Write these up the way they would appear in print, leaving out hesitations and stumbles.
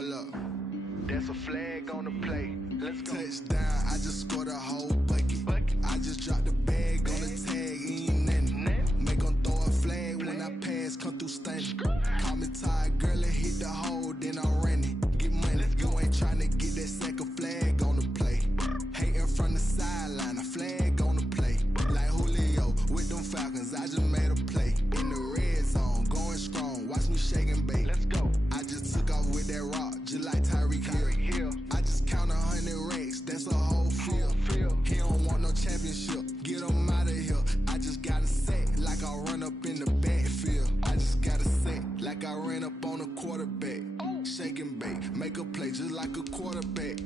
Hold up. That's a flag on the play. Let's go. Touchdown, I just scored a whole bucket. I just dropped the bag on the tag, ain't nothing. Make them throw a flag when I pass, come through stunning. Call me tired, girl, and hit the hole, then I'm running. Get money, you ain't tryna get that second flag on the play. Hating from the sideline, a flag on the play. Like Julio with them Falcons, I just made a play. In the red zone, going strong, watch me shake and bake. Let's go. I just took off with that rock, just like Tyreek Hill. I just count 100 racks, that's a whole field. He don't want no championship, get him out of here. I just got a set, like I run up in the backfield. I just got a set, like I ran up on a quarterback. Shake and bake, make a play just like a quarterback.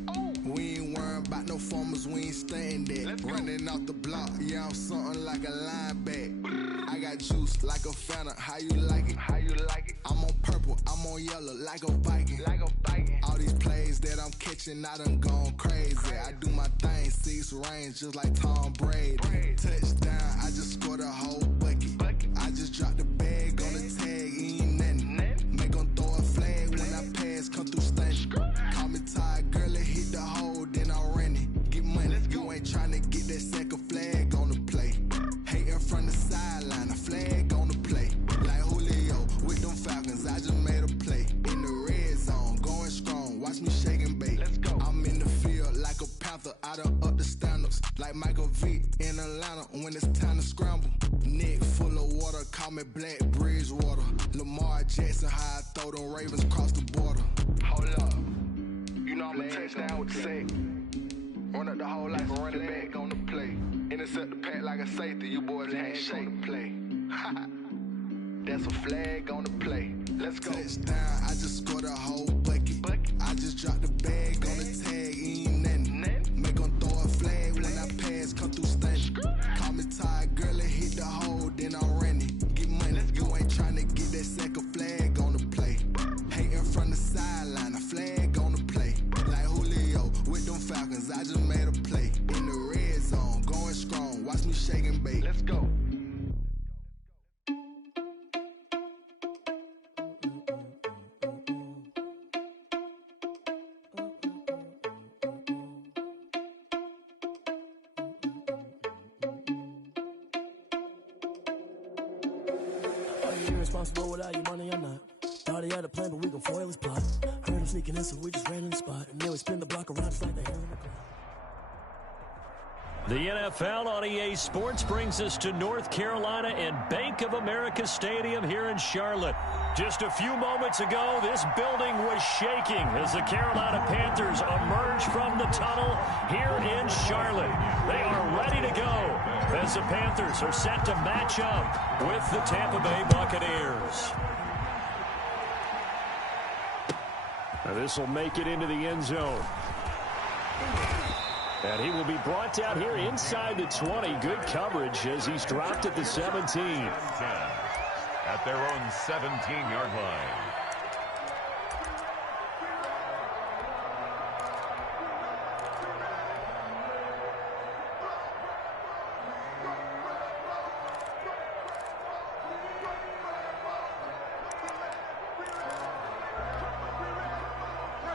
We ain't worrying about no formers, we ain't staying there. Running off the block, yeah, I'm something like a linebacker. I got juice like a Fanta, how you like it? How you like it? I'm on purple, I'm on yellow, like a Viking. Like a Viking. All these plays that I'm catching, I done gone crazy. I do my thing, 6 range, just like Tom Brady. Touchdown, I just scored a whole bucket. I just dropped the bag on the tag, ain't nothing. Make them throw a flag when I pass, come through stunning. Call me tired, girl, and hit the hole, then I'm running. Get money, you ain't tryna get that second flag on the play. Hating from the sideline, a flag on the play. Like Julio with them Falcons, I just made a play. In the red zone, going strong, watch me shake and bake. Let's go. I'm in the field like a Panther, I done up the standards. Like Michael Vick in Atlanta when it's time to scramble. Neck full of water, call me Black Bridgewater. Lamar Jackson, how I throw them Ravens cross the border. Hold up, you know I'm a touchdown with the sack. Run up the whole life and run it back on the play. Intercept the pack like a safety, you boys ain't on the play. That's a flag on the play. Let's go. Touchdown, I just scored a whole bucket. I just dropped the bag on the tag, ain't nothing. Make them throw a flag when I pass, come through stunning. Call me tired, girl, and hit the hole, then I'm running. Get money, you ain't tryna get that second flag on the play. Hating from the sideline, a flag on the play. Like Julio with them Falcons, I just made a play. In the red zone, going strong, watch me shake and bake. Let's go. Irresponsible without your money or not. Thought he had a plan, but we gon' foil his plot. Heard him sneaking in, so we just ran in the spot. And then we spin the block around just like the hell in the clock. The NFL on EA Sports brings us to North Carolina and Bank of America Stadium here in Charlotte. Just a few moments ago, this building was shaking as the Carolina Panthers emerge from the tunnel here in Charlotte. They are ready to go as the Panthers are set to match up with the Tampa Bay Buccaneers. Now this will make it into the end zone. And he will be brought down here inside the 20. Good coverage as he's dropped at the 17. At their own 17-yard line.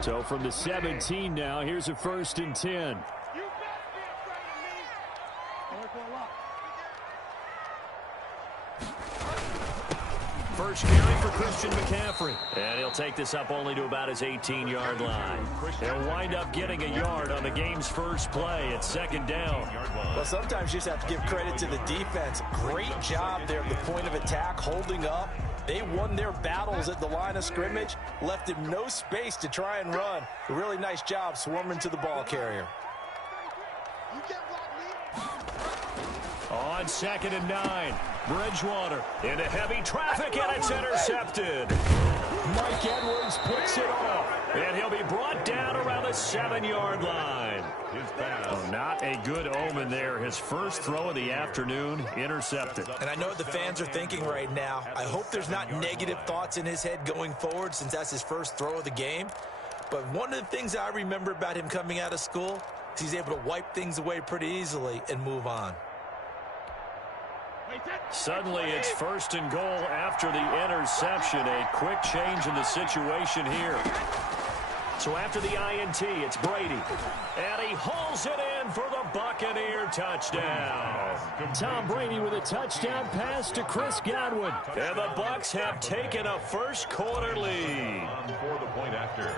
So from the 17 now, here's a 1st and 10. First carry for Christian McCaffrey. And he'll take this up only to about his 18-yard line. He'll wind up getting a yard on the game's first play at 2nd down. Well, sometimes you just have to give credit to the defense. Great job there at the point of attack, holding up. They won their battles at the line of scrimmage, left him no space to try and run. A really nice job swarming to the ball carrier. On 2nd and 9, Bridgewater into heavy traffic, and it's intercepted. Mike Edwards picks it off, and he'll be brought down around the 7-yard line. Oh, not a good omen there. His first throw of the afternoon intercepted. And I know what the fans are thinking right now. I hope there's not negative thoughts in his head going forward since that's his first throw of the game. But one of the things I remember about him coming out of school is he's able to wipe things away pretty easily and move on. Suddenly it's 1st and goal after the interception. A quick change in the situation here. So after the INT, it's Brady. And he hauls it in for the Buccaneer touchdown. Tom Brady with a touchdown pass to Chris Godwin. And the Bucs have taken a first quarter lead. For the point after.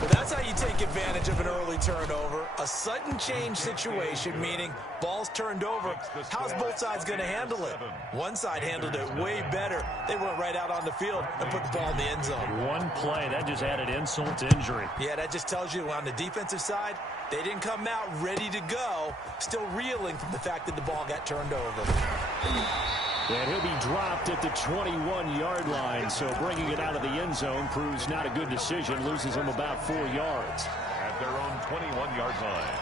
Well, that's how you take advantage of an early turnover. A sudden change situation, meaning ball's turned over. How's both sides going to handle it? One side handled it way better. They went right out on the field and put the ball in the end zone. One play, that just added insult to injury. Yeah, that just tells you on the defensive side, they didn't come out ready to go, still reeling from the fact that the ball got turned over. And he'll be dropped at the 21-yard line, so bringing it out of the end zone proves not a good decision, loses him about 4 yards. At their own 21-yard line.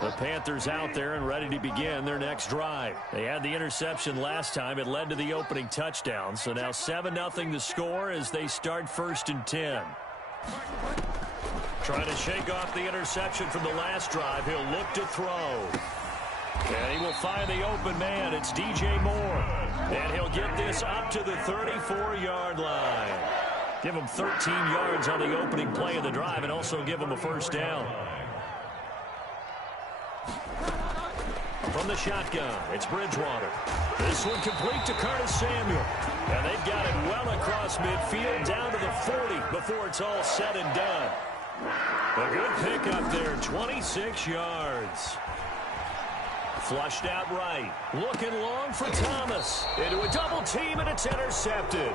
The Panthers out there and ready to begin their next drive. They had the interception last time. It led to the opening touchdown, so now 7-0 the score as they start 1st and 10. Trying to shake off the interception from the last drive. He'll look to throw. And he will find the open man. It's DJ Moore. And he'll get this up to the 34-yard line. Give him 13 yards on the opening play of the drive and also give him a first down. From the shotgun, it's Bridgewater. This one complete to Curtis Samuel. And they've got it well across midfield down to the 40 before it's all said and done. A good pickup there, 26 yards. Flushed out right. Looking long for Thomas. Into a double team, and it's intercepted.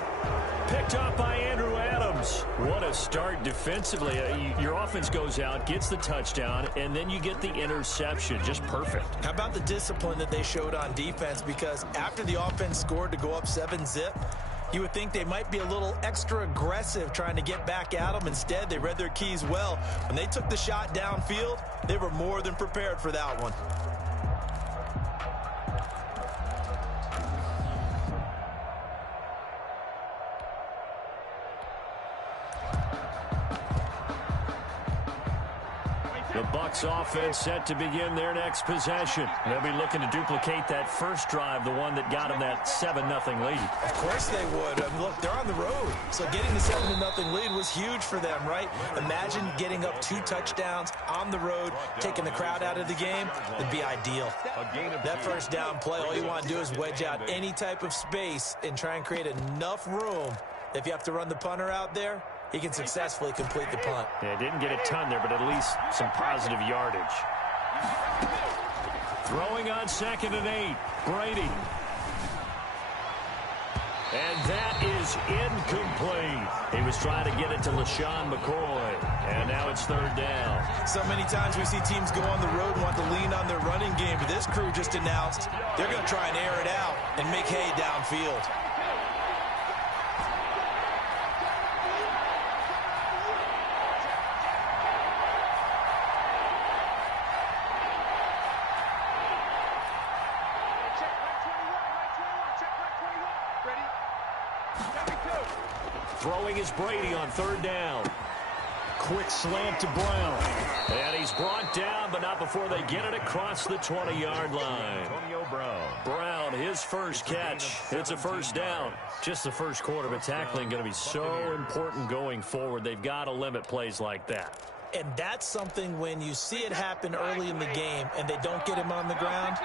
Picked up by Andrew Adams. What a start defensively. Your offense goes out, gets the touchdown, and then you get the interception. Just perfect. How about the discipline that they showed on defense? Because after the offense scored to go up 7-zip, you would think they might be a little extra aggressive trying to get back at them. Instead, they read their keys well. When they took the shot downfield, they were more than prepared for that one. The Bucs offense set to begin their next possession. They'll be looking to duplicate that first drive, the one that got them that 7-0 lead. Of course they would. Look, they're on the road, so getting the 7-0 lead was huge for them, right? Imagine getting up 2 touchdowns on the road, taking the crowd out of the game. It'd be ideal. That first down play, all you want to do is wedge out any type of space and try and create enough room. If you have to run the punter out there, he can successfully complete the punt. Yeah, didn't get a ton there, but at least some positive yardage. Throwing on 2nd and 8. Brady. And that is incomplete. He was trying to get it to LaShawn McCoy. And now it's 3rd down. So many times we see teams go on the road and want to lean on their running game. But this crew just announced they're going to try and air it out and make hay downfield. Throwing is Brady on 3rd down. Quick slant to Brown. And he's brought down, but not before they get it across the 20-yard line. Antonio Brown. Brown, his first catch. It's a first down. Just the first quarter, but tackling going to be so important going forward. They've got to limit plays like that. And that's something when you see it happen early in the game and they don't get him on the ground,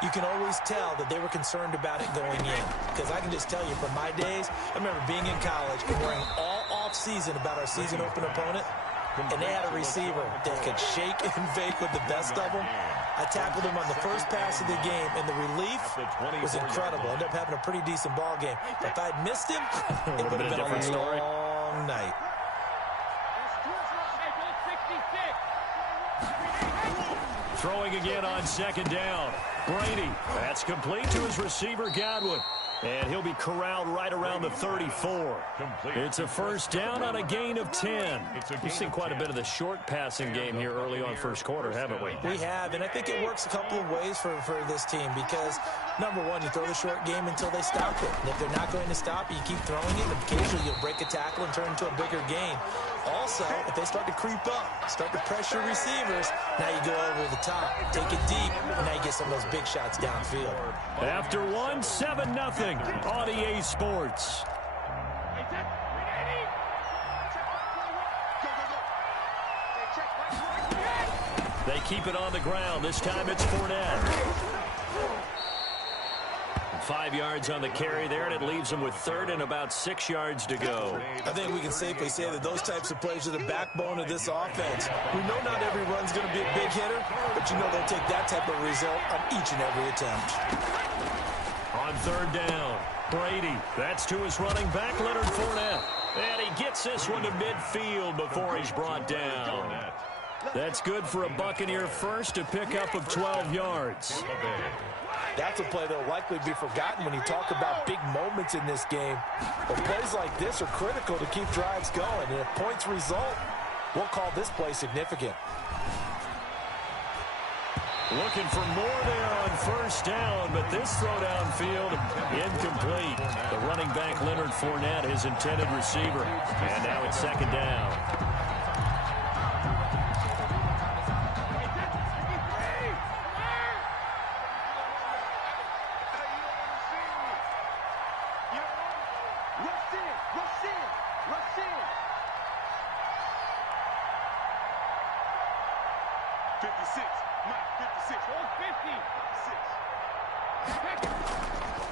you can always tell that they were concerned about it going in. Because I can just tell you from my days, I remember being in college and worrying all off-season about our season open opponent, and they had a receiver that could shake and fake with the best of them. I tackled him on the first pass of the game, and the relief was incredible. Ended up having a pretty decent ball game. But if I'd missed him, it would have been a long night. Throwing again on 2nd down. Brady. That's complete to his receiver, Godwin. And he'll be corralled right around the 34. It's a first down on a gain of 10. We've seen quite a bit of the short passing game here early on first quarter, haven't we? We have, and I think it works a couple of ways for this team because, number one, you throw the short game until they stop it. And if they're not going to stop it, you keep throwing it, and occasionally you'll break a tackle and turn into a bigger gain. Also, if they start to creep up, start to pressure receivers, now you go over the top, take it deep, and now you get some of those big shots downfield. After 1, 7-0 on EA Sports. They keep it on the ground. This time it's Fournette. 5 yards on the carry there, and it leaves them with third and about 6 yards to go. I think we can safely say that those types of plays are the backbone of this offense. We know not every run's going to be a big hitter, but you know they'll take that type of result on each and every attempt. On third down, Brady. That's to his running back, Leonard Fournette. And he gets this one to midfield before he's brought down. That's good for a Buccaneer first, a pickup of 12 yards. That's a play that will likely be forgotten when you talk about big moments in this game. But plays like this are critical to keep drives going. And if points result, we'll call this play significant. Looking for more there on first down, but this throw downfield incomplete. The running back, Leonard Fournette, his intended receiver. And now it's second down.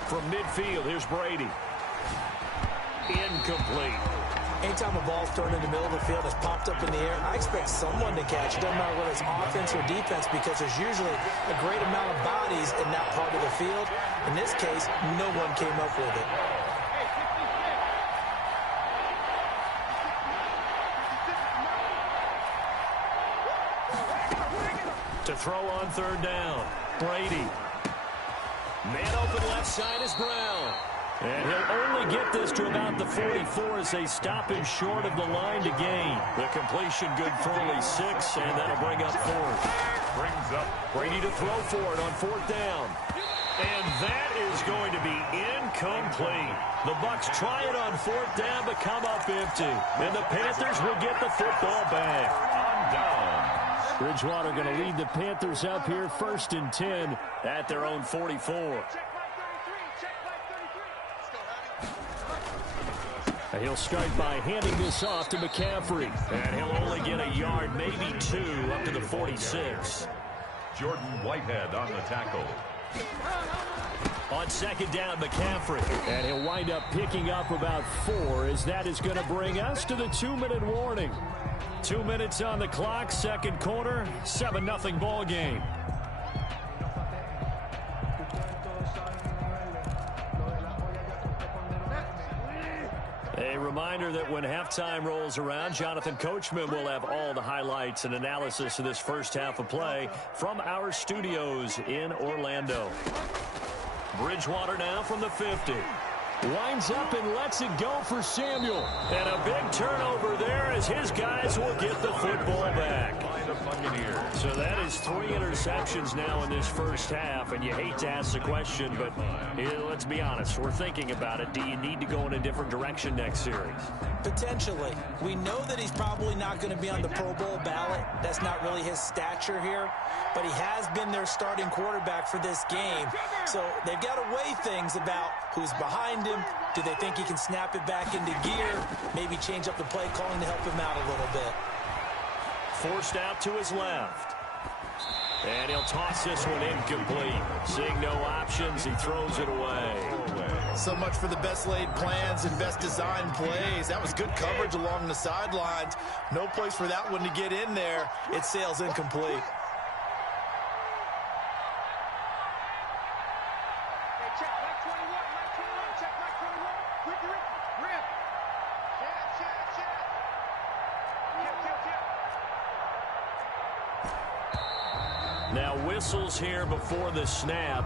From midfield, here's Brady. Incomplete. Anytime a ball's thrown in the middle of the field, it's popped up in the air, I expect someone to catch it. Doesn't matter whether it's offense or defense, because there's usually a great amount of bodies in that part of the field. In this case, no one came up with it. To throw on third down, Brady. Man open left side is Brown. And he'll only get this to about the 44 as they stop him short of the line to gain. The completion good for only 6, and that'll bring up fourth. Brings up Brady to throw for it on fourth down. And that is going to be incomplete. The Bucs try it on fourth down, but come up empty. And the Panthers will get the football back. on down. Bridgewater going to lead the Panthers up here, 1st and 10 at their own 44. And he'll start by handing this off to McCaffrey. And he'll only get a yard, maybe 2, up to the 46. Jordan Whitehead on the tackle. On second down, McCaffrey. And he'll wind up picking up about 4, as that is going to bring us to the 2-minute warning. 2 minutes on the clock, second quarter, 7-0 ball game. A reminder that when halftime rolls around, Jonathan Coachman will have all the highlights and analysis of this first half of play from our studios in Orlando. Bridgewater now from the 50. Winds up and lets it go for Samuel. And a big turnover there as his guys will get the football back. So that is 3 interceptions now in this first half. And you hate to ask the question, but let's be honest. We're thinking about it. Do you need to go in a different direction next series? Potentially. We know that he's probably not going to be on the Pro Bowl ballot. That's not really his stature here. But he has been their starting quarterback for this game. So they've got to weigh things about who's behind him. Do they think he can snap it back into gear? Maybe change up the play calling to help him out a little bit. Forced out to his left. And he'll toss this one incomplete. Seeing no options, he throws it away. So much for the best laid plans and best designed plays. That was good coverage along the sidelines. No place for that one to get in there. It sails incomplete. Now whistles here before the snap.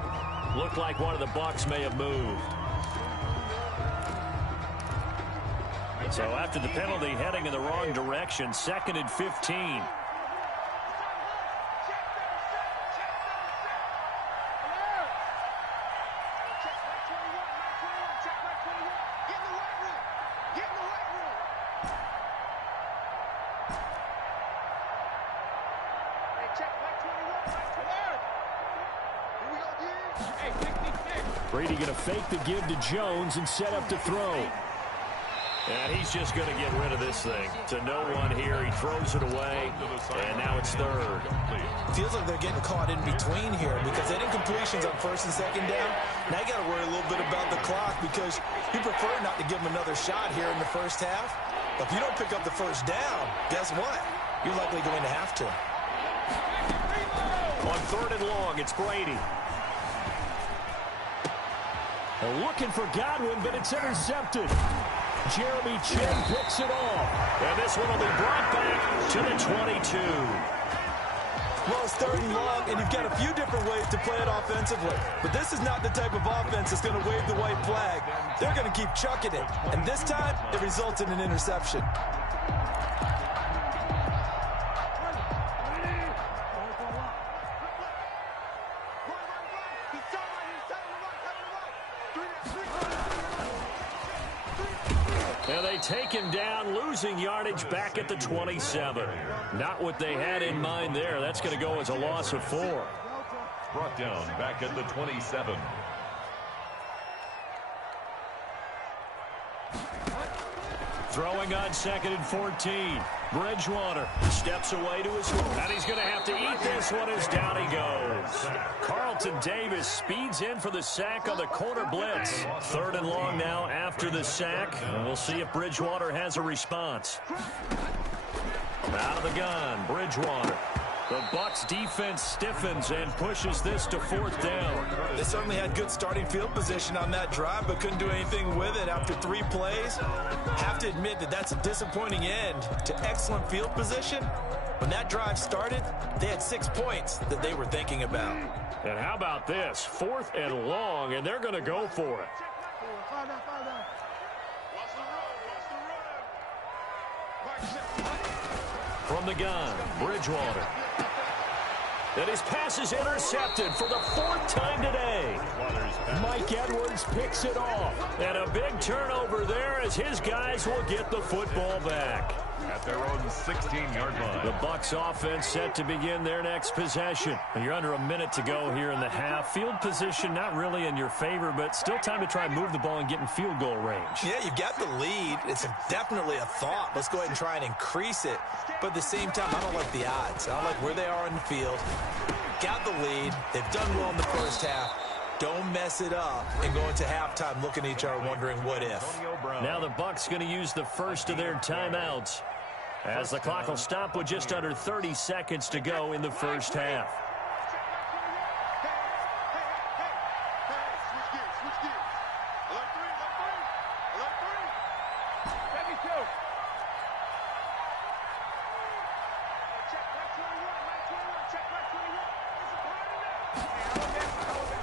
Looked like one of the Bucs may have moved. So after the penalty, heading in the wrong direction, 2nd and 15. Brady going to fake the give to Jones and set up to throw. And he's just going to get rid of this thing. To no one here. He throws it away, and now it's third. Feels like they're getting caught in between here because they didn't completions on first and second down. Now you got to worry a little bit about the clock because you prefer not to give them another shot here in the first half. But if you don't pick up the first down, guess what? You're likely going to have to. On third and long, it's Brady. Looking for Godwin, but it's intercepted. Jeremy Chinn picks it off. And this one will be brought back to the 22. Well, it's third and long, and you've got a few different ways to play it offensively. But this is not the type of offense that's going to wave the white flag. They're going to keep chucking it. And this time, it results in an interception. And they take him down, losing yardage back at the 27. Not what they had in mind there. That's going to go as a loss of 4. Brought down back at the 27. Throwing on 2nd and 14. Bridgewater steps away to his right. And he's going to have to eat this one as down he goes. Carlton Davis speeds in for the sack on the corner blitz. Third and long now after the sack. And we'll see if Bridgewater has a response. Out of the gun, Bridgewater. The Bucs defense stiffens and pushes this to 4th down. They certainly had good starting field position on that drive, but couldn't do anything with it after 3 plays. Have to admit that that's a disappointing end to excellent field position. When that drive started, they had 6 points that they were thinking about. And how about this? 4th and long, and they're going to go for it. From the gun, Bridgewater. And his pass is intercepted for the 4th time today. Mike Edwards picks it off. And a big turnover there as his guys will get the football back. At their own 16-yard line. The Bucs offense set to begin their next possession. You're under a minute to go here in the half. Field position not really in your favor, but still time to try and move the ball and get in field goal range. Yeah, you've got the lead. It's definitely a thought. Let's go ahead and try and increase it. But at the same time, I don't like the odds. I don't like where they are in the field. Got the lead. They've done well in the first half. Don't mess it up and go into halftime looking at each other wondering what if. Now the Bucs going to use the first of their timeouts as the clock will stop with just under 30 seconds to go in the first half.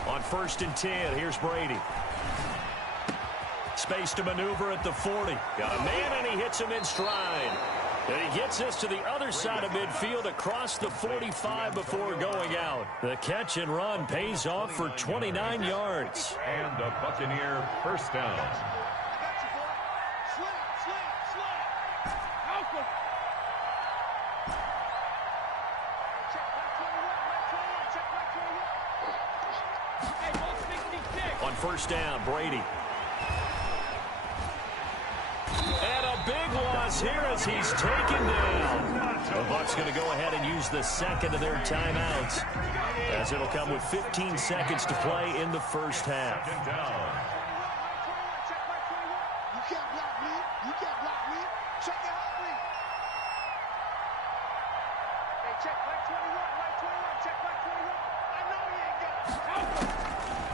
On 1st and 10, here's Brady. Space to maneuver at the 40. Got a man, and he hits him in stride. And he gets this to the other side of midfield across the 45 before going out. The catch and run pays off for 29 yards. And a Buccaneer first down. On 1st down, Brady. And a big loss here as he's taken down. The Bucs going to go ahead and use the second of their timeouts as it'll come with 15 seconds to play in the first half.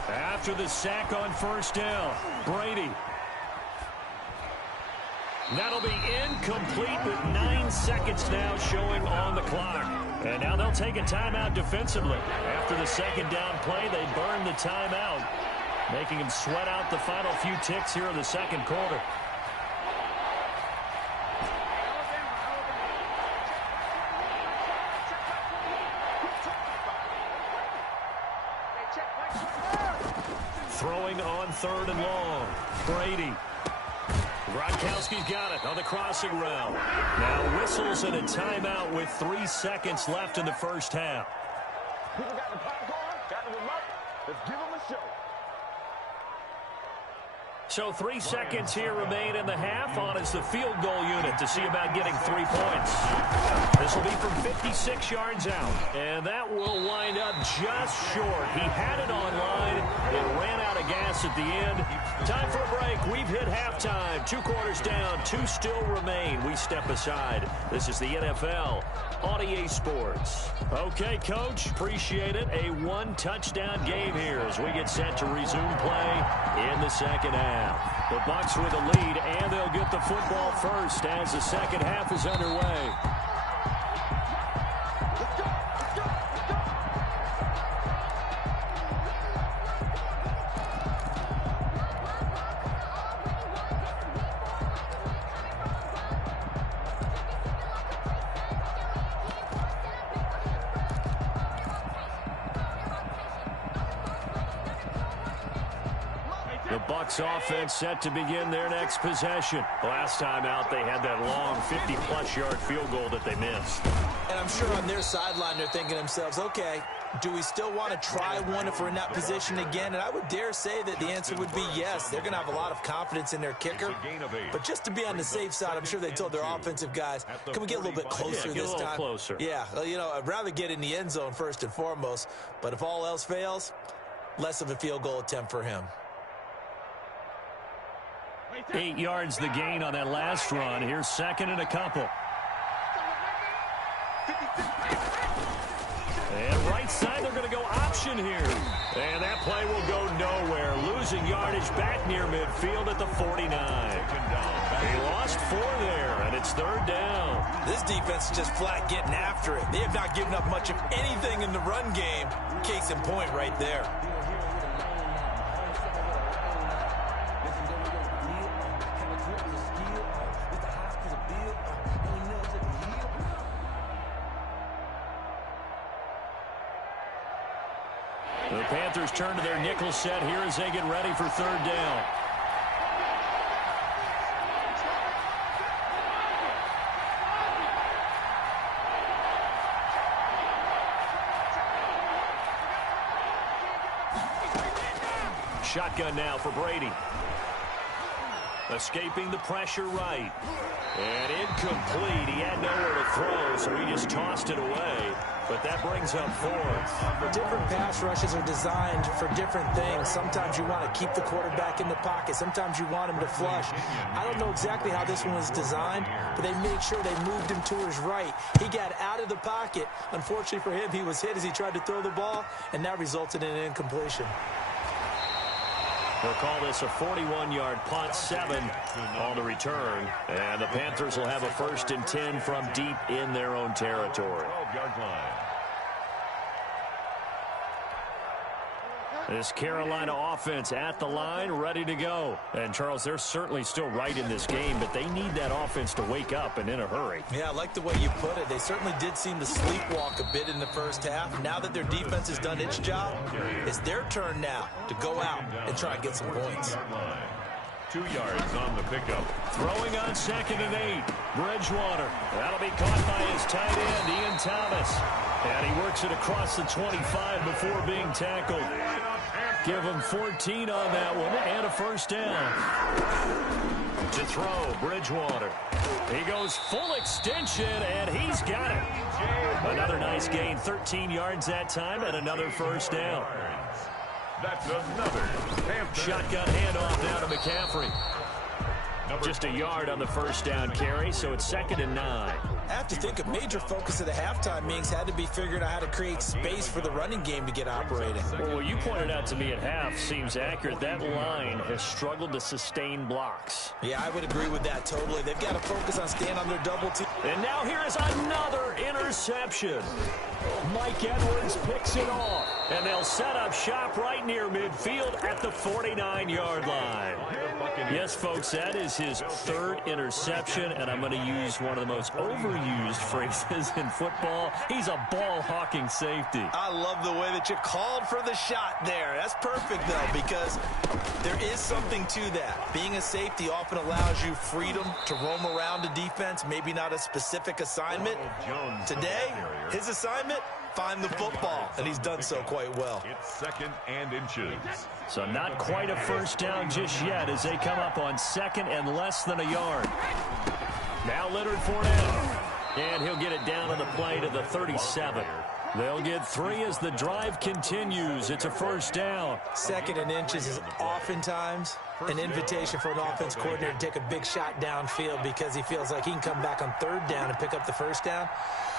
After the sack on 1st down, Brady. That'll be incomplete with 9 seconds now showing on the clock. And now they'll take a timeout defensively. After the second down play, they burn the timeout, making them sweat out the final few ticks here in the second quarter. Throwing on 3rd and long. Brady. Gronkowski's got it on the crossing route. Now whistles and a timeout with 3 seconds left in the first half. People got the popcorn, got the remote. Let's give them a show. So 3 seconds here remain in the half. On is the field goal unit to see about getting 3 points. This will be from 56 yards out. And that will wind up just short. He had it on line. It ran out of gas at the end. Time for a break. We've hit halftime. 2 quarters down. 2 still remain. We step aside. This is the NFL on EA Sports. Okay, Coach. Appreciate it. A 1-touchdown game here as we get set to resume play in the second half. The Bucs with a lead, and they'll get the football first as the second half is underway. The Bucs offense set to begin their next possession. Last time out, they had that long 50-plus yard field goal that they missed. And I'm sure on their sideline, they're thinking to themselves, okay, do we still want to try one if we're in that position again? And I would dare say that the answer would be yes. They're going to have a lot of confidence in their kicker. But just to be on the safe side, I'm sure they told their offensive guys, can we get a little bit closer this time? Closer. Yeah, you know, I'd rather get in the end zone first and foremost. But if all else fails, less of a field goal attempt for him. 8 yards the gain on that last run. Here's second and a couple. And right side, they're going to go option here. And that play will go nowhere. Losing yardage back near midfield at the 49. They lost 4 there, and it's third down. This defense is just flat getting after it. They have not given up much of anything in the run game. Case in point right there. The Panthers turn to their nickel set here as they get ready for third down. Shotgun now for Brady. Escaping the pressure right. And incomplete. He had nowhere to throw, so he just tossed it away. But that brings up 4th. Different pass rushes are designed for different things. Sometimes you want to keep the quarterback in the pocket. Sometimes you want him to flush. I don't know exactly how this one was designed, but they made sure they moved him to his right. He got out of the pocket. Unfortunately for him, he was hit as he tried to throw the ball, and that resulted in an incompletion. They'll call this a 41-yard punt, 7 on the return. And the Panthers will have a 1st and 10 from deep in their own territory. 12-yard line. This Carolina offense at the line, ready to go. And, Charles, they're certainly still right in this game, but they need that offense to wake up and in a hurry. Yeah, I like the way you put it. They certainly did seem to sleepwalk a bit in the first half. Now that their defense has done its job, it's their turn now to go out and try and get some points. 2 yards on the pickup. Throwing on 2nd and 8. Bridgewater. That'll be caught by his tight end, Ian Thomas. And he works it across the 25 before being tackled. Give him 14 on that one and a 1st down. To throw, Bridgewater. He goes full extension, and he's got it. Another nice gain, 13 yards that time, and another 1st down. That's another Panthers. Shotgun handoff down to McCaffrey. Just a yard on the 1st down carry, so it's 2nd and 9. I have to think a major focus of the halftime meetings had to be figuring out how to create space for the running game to get operating. Well, what you pointed out to me at half seems accurate. That line has struggled to sustain blocks. Yeah, I would agree with that totally. They've got to focus on staying on their double team. And now here is another interception. Mike Edwards picks it off. And they'll set up shop right near midfield at the 49-yard line. Yes, folks, that is his 3rd interception, and I'm going to use one of the most overused overused phrases in football. He's a ball-hawking safety. I love the way that you called for the shot there. That's perfect, though, because there is something to that. Being a safety often allows you freedom to roam around a defense, maybe not a specific assignment. Today, his assignment, find the football, and he's done so quite well. It's 2nd and inches. So not quite a first down just yet as they come up on 2nd and less than a yard. Now Leonard Fournette, and he'll get it down on the play to the 37. They'll get 3 as the drive continues. It's a first down. 2nd and inches is oftentimes an invitation for an offense coordinator to take a big shot downfield because he feels like he can come back on 3rd down and pick up the first down.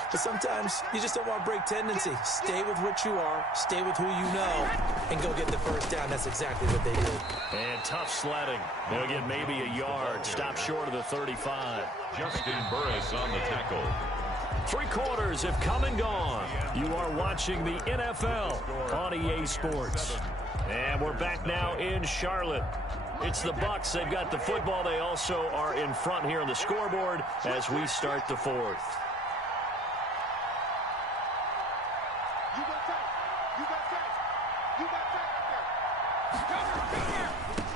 But sometimes you just don't want to break tendency. Stay with what you are, stay with who you know, and go get the first down. That's exactly what they did. And tough sledding. They'll get maybe a yard. Stop short of the 35. Justin Burris on the tackle. 3 quarters have come and gone. You are watching the NFL on EA Sports. And we're back now in Charlotte. It's the Bucs. They've got the football. They also are in front here on the scoreboard as we start the 4th.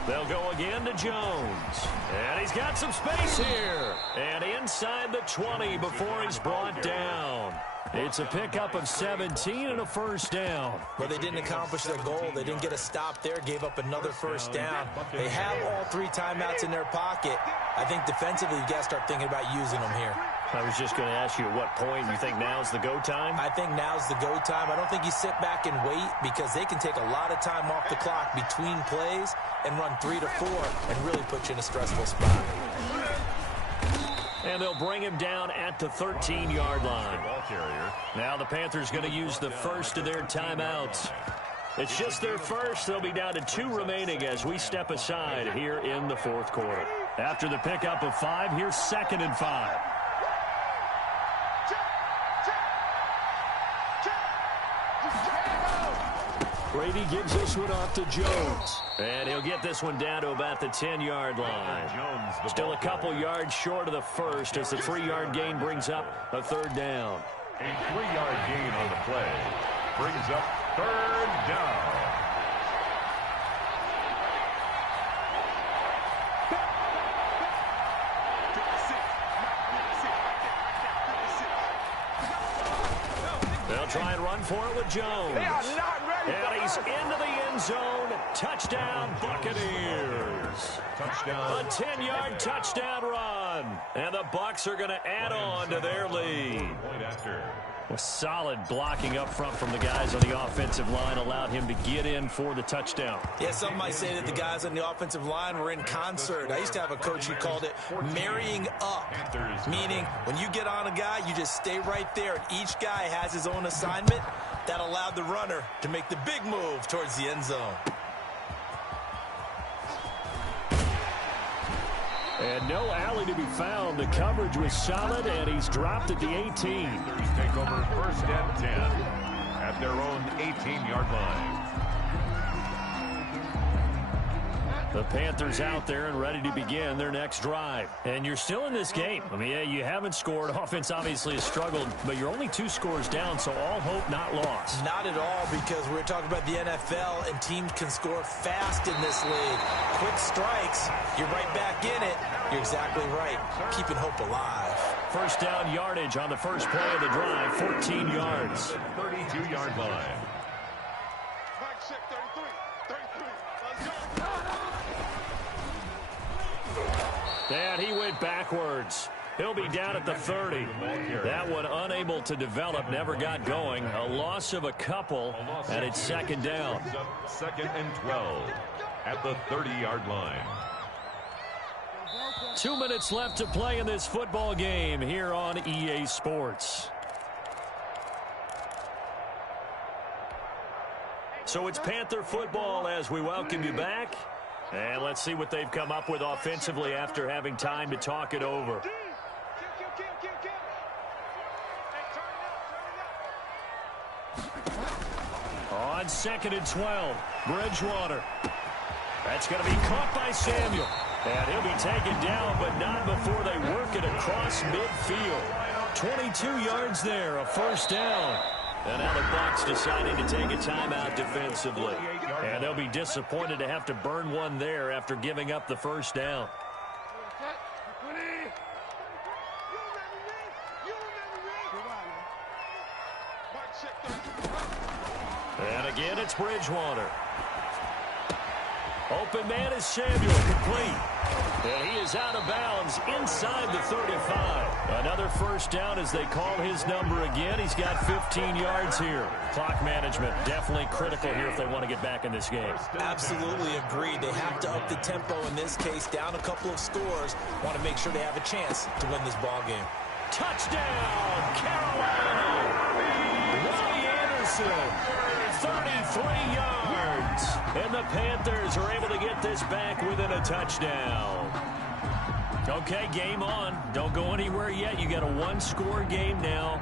They'll go again to Jones. And he's got some space here. And inside the 20 before he's brought down. It's a pickup of 17 and a first down. Well, they didn't accomplish their goal. They didn't get a stop there, gave up another first down. They have all 3 timeouts in their pocket. I think defensively, you've got to start thinking about using them here. I was just going to ask you at what point you think now's the go time? I think now's the go time. I don't think you sit back and wait because they can take a lot of time off the clock between plays and run 3 to 4 and really put you in a stressful spot. And they'll bring him down at the 13-yard line. Now the Panthers going to use the first of their timeouts. It's just their first. They'll be down to 2 remaining as we step aside here in the 4th quarter. After the pickup of 5, here's 2nd and 5. Brady gives this one off to Jones. And he'll get this one down to about the 10-yard line. Still a couple yards short of the first as the 3-yard gain brings up a 3rd down. A 3-yard gain on the play brings up 3rd down. They'll try and run for it with Jones. They are not ready. And he's into the end zone. Touchdown, Buccaneers. Touchdown. A 10-yard touchdown run. And the Bucs are going to add on to their lead. Point after. A solid blocking up front from the guys on the offensive line allowed him to get in for the touchdown. Yeah, some might say that the guys on the offensive line were in concert. I used to have a coach who called it marrying up, meaning when you get on a guy, you just stay right there, and each guy has his own assignment. That allowed the runner to make the big move towards the end zone. And no alley to be found. The coverage was solid, and he's dropped at the 18. Take over 1st and 10 at their own 18-yard line. The Panthers out there and ready to begin their next drive. And you're still in this game. I mean, yeah, you haven't scored. Offense obviously has struggled, but you're only 2 scores down, so all hope not lost. Not at all, because we're talking about the NFL, and teams can score fast in this league. Quick strikes, you're right back in it. You're exactly right. Keeping hope alive. First down yardage on the first play of the drive, 14 yards. 32-yard line. And he went backwards. He'll be down at the 30. That one unable to develop, never got going. A loss of a couple, and it's 2nd down. 2nd and 12 at the 30-yard line. 2 minutes left to play in this football game here on EA Sports. So it's Panther football as we welcome you back. And let's see what they've come up with offensively after having time to talk it over. On 2nd and 12, Bridgewater. That's going to be caught by Samuel. And he'll be taken down, but not before they work it across midfield. 22 yards there, a first down. And now the Bucs deciding to take a timeout defensively. And they'll be disappointed to have to burn one there after giving up the first down. And again, it's Bridgewater. Open man is Samuel, complete. And he is out of bounds inside the 35. Another first down as they call his number again. He's got 15 yards here. Clock management definitely critical here if they want to get back in this game. Absolutely agreed. They have to up the tempo in this case, down a couple of scores. Want to make sure they have a chance to win this ball game. Touchdown, Carolina! Robbie Anderson, 33 yards. And the Panthers are able to get this back within a touchdown. Okay, game on. Don't go anywhere yet. You got a one-score game now.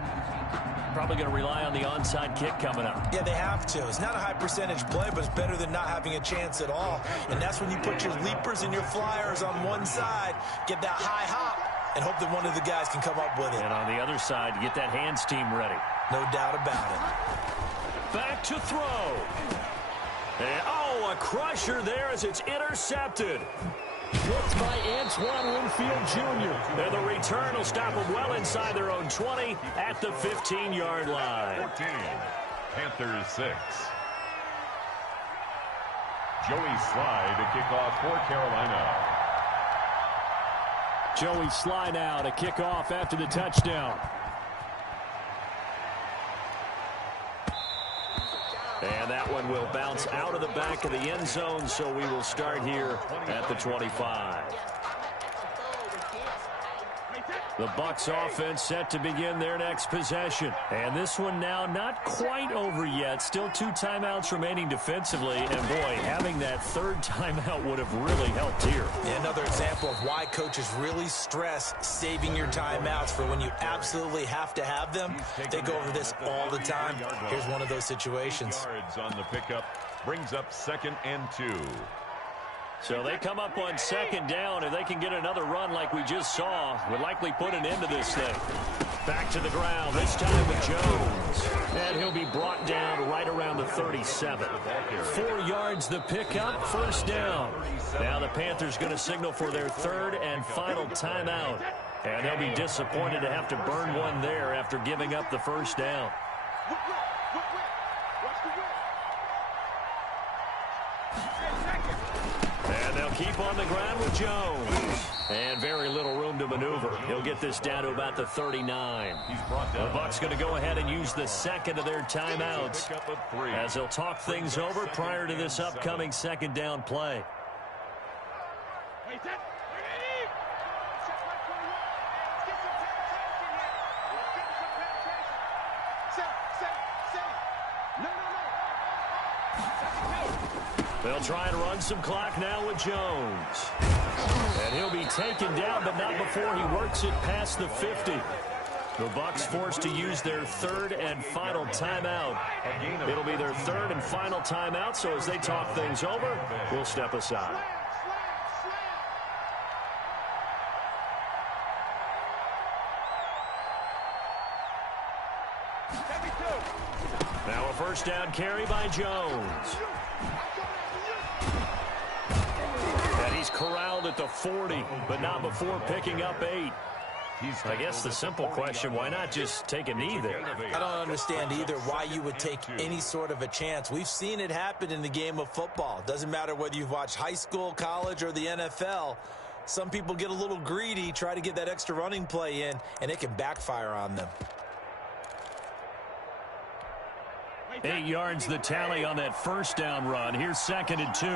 Probably going to rely on the onside kick coming up. Yeah, they have to. It's not a high-percentage play, but it's better than not having a chance at all. And that's when you put your leapers and your flyers on one side, get that high hop, and hope that one of the guys can come up with it. And on the other side, get that hands team ready. No doubt about it. Back to throw. And, oh, a crusher there as it's intercepted. Hits by Antoine Winfield Jr. And the return will stop them well inside their own 20 at the 15-yard line. 14, Panthers 6. Joey Slye to kick off for Carolina. Joey Slye now to kick off after the touchdown. And that one will bounce out of the back of the end zone, so we will start here at the 25. The Bucs offense set to begin their next possession. And this one now not quite over yet. Still 2 timeouts remaining defensively. And, boy, having that third timeout would have really helped here. Yeah, another example of why coaches really stress saving your timeouts for when you absolutely have to have them. They go over this all the time. Here's one of those situations. Yards on the pickup brings up 2nd and 2. So they come up on 2nd down. If they can get another run like we just saw, would likely put an end to this thing. Back to the ground, this time with Jones. And he'll be brought down right around the 37. 4 yards the pickup, first down. Now the Panthers going to signal for their third and final timeout. And they'll be disappointed to have to burn one there after giving up the first down. And they'll keep on the ground with Jones. And very little room to maneuver. He'll get this down to about the 39. The Bucs going to go ahead and use the second of their timeouts as they'll talk things over prior to this upcoming 2nd down play. They'll try and run some clock now with Jones. And he'll be taken down, but not before he works it past the 50. The Bucs forced to use their third and final timeout. It'll be their third and final timeout, so as they talk things over, we'll step aside. Now a first down carry by Jones. And he's corralled at the 40, but not before picking up 8. I guess the simple question, why not just take a knee there? I don't understand either why you would take any sort of a chance. We've seen it happen in the game of football. Doesn't matter whether you've watched high school, college, or the NFL. Some people get a little greedy, try to get that extra running play in, and it can backfire on them. 8 yards the tally on that first down run. Here's 2nd and 2.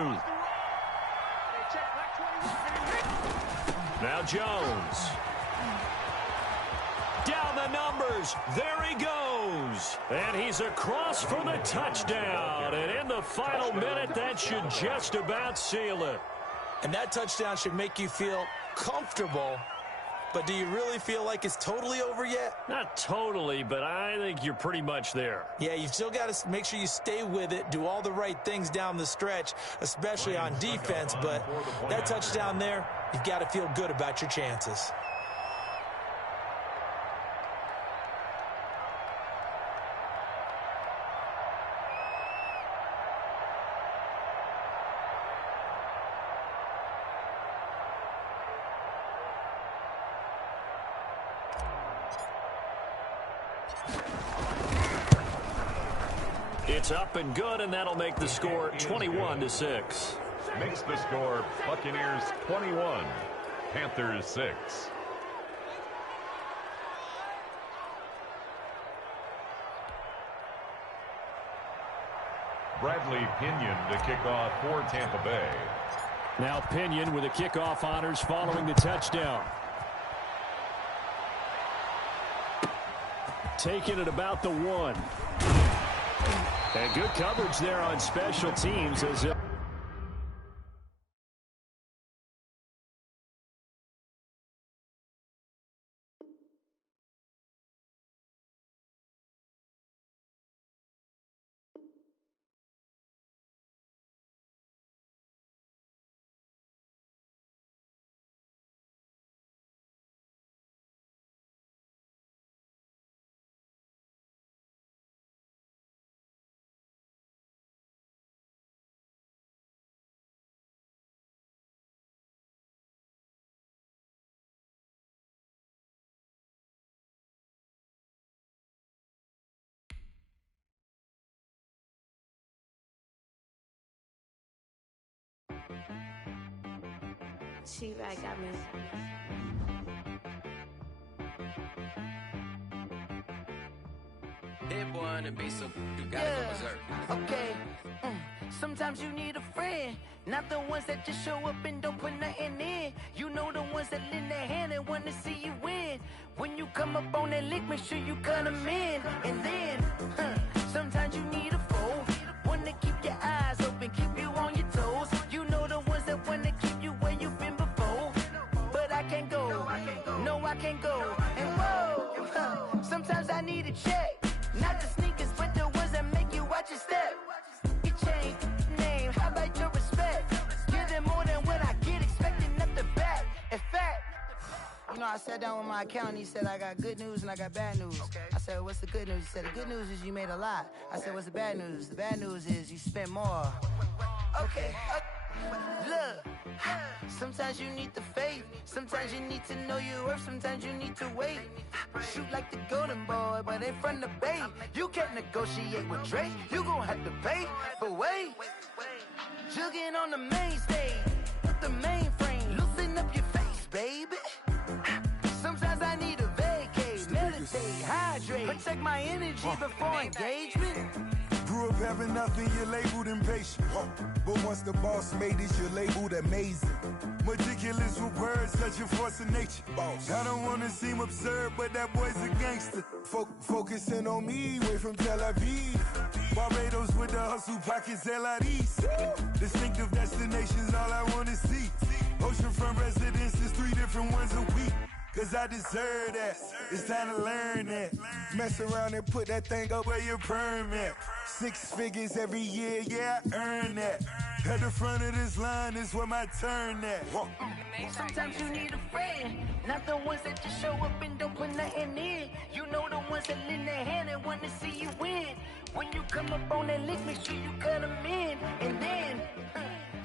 Now Jones. Down the numbers. There he goes. And he's across for the touchdown. And in the final minute, that should just about seal it. And that touchdown should make you feel comfortable. But do you really feel like it's totally over yet? Not totally, but I think you're pretty much there. Yeah, you've still got to make sure you stay with it, do all the right things down the stretch, especially on defense. But that touchdown there, you've got to feel good about your chances. It's up and good, and that'll make the score 21-6. Makes the score Buccaneers 21, Panthers 6. Bradley Pinion to kick off for Tampa Bay. Now Pinion with the kickoff honors following the touchdown. Taking it about the 1. And good coverage there on special teams as She right got me. Hit boy on the beat, so you gotta go berserk. Okay. Sometimes you need a friend, not the ones that just show up and don't put nothing in. You know the ones that lend their hand and want to see you win. When you come up on that lick, make sure you cut them in. And then, sometimes you need a foe, one to keep your eyes open, keep you on your toes. You know the ones that want to keep you where you've been before. But I can't go, no I can't go. And whoa, sometimes I need a check, not the sneakers, but the ones that make you watch your step. You change name, how about your respect? Give them more than what I get, expecting up the back. In fact, you know, I sat down with my accountant. He said, I got good news and I got bad news. Okay. I said, what's the good news? He said, the good news is you made a lot. I said, what's the bad news? The bad news is you spent more. Okay. Look, sometimes you need the faith. Sometimes you need to know your worth. Sometimes you need to wait. Shoot like the golden boy, but in front of the bay. You can't negotiate with Drake. You gon' have to pay. But wait, jugging on the main stage with the mainframe. Loosen up your face, baby. Sometimes I need a vacate, meditate, hydrate, protect my energy before engagement. Grew up having nothing, you're labeled impatient. But once the boss made it, you're labeled amazing. Meticulous with words, such a force of nature. I don't wanna seem absurd, but that boy's a gangster. Focusing on me, way from Tel Aviv. Barbados with the hustle pockets, LIDs. Distinctive destinations, all I wanna see. Oceanfront residences, 3 different ones a week. Cause I deserve that, it's time to learn that. Mess around and put that thing up where your perm at. 6 figures every year, yeah, I earn that. At the front of this line is where my turn at. Sometimes you need a friend, not the ones that just show up and don't put nothing in. You know the ones that lend their hand and want to see you win. When you come up on that list, make sure you cut them in. And then,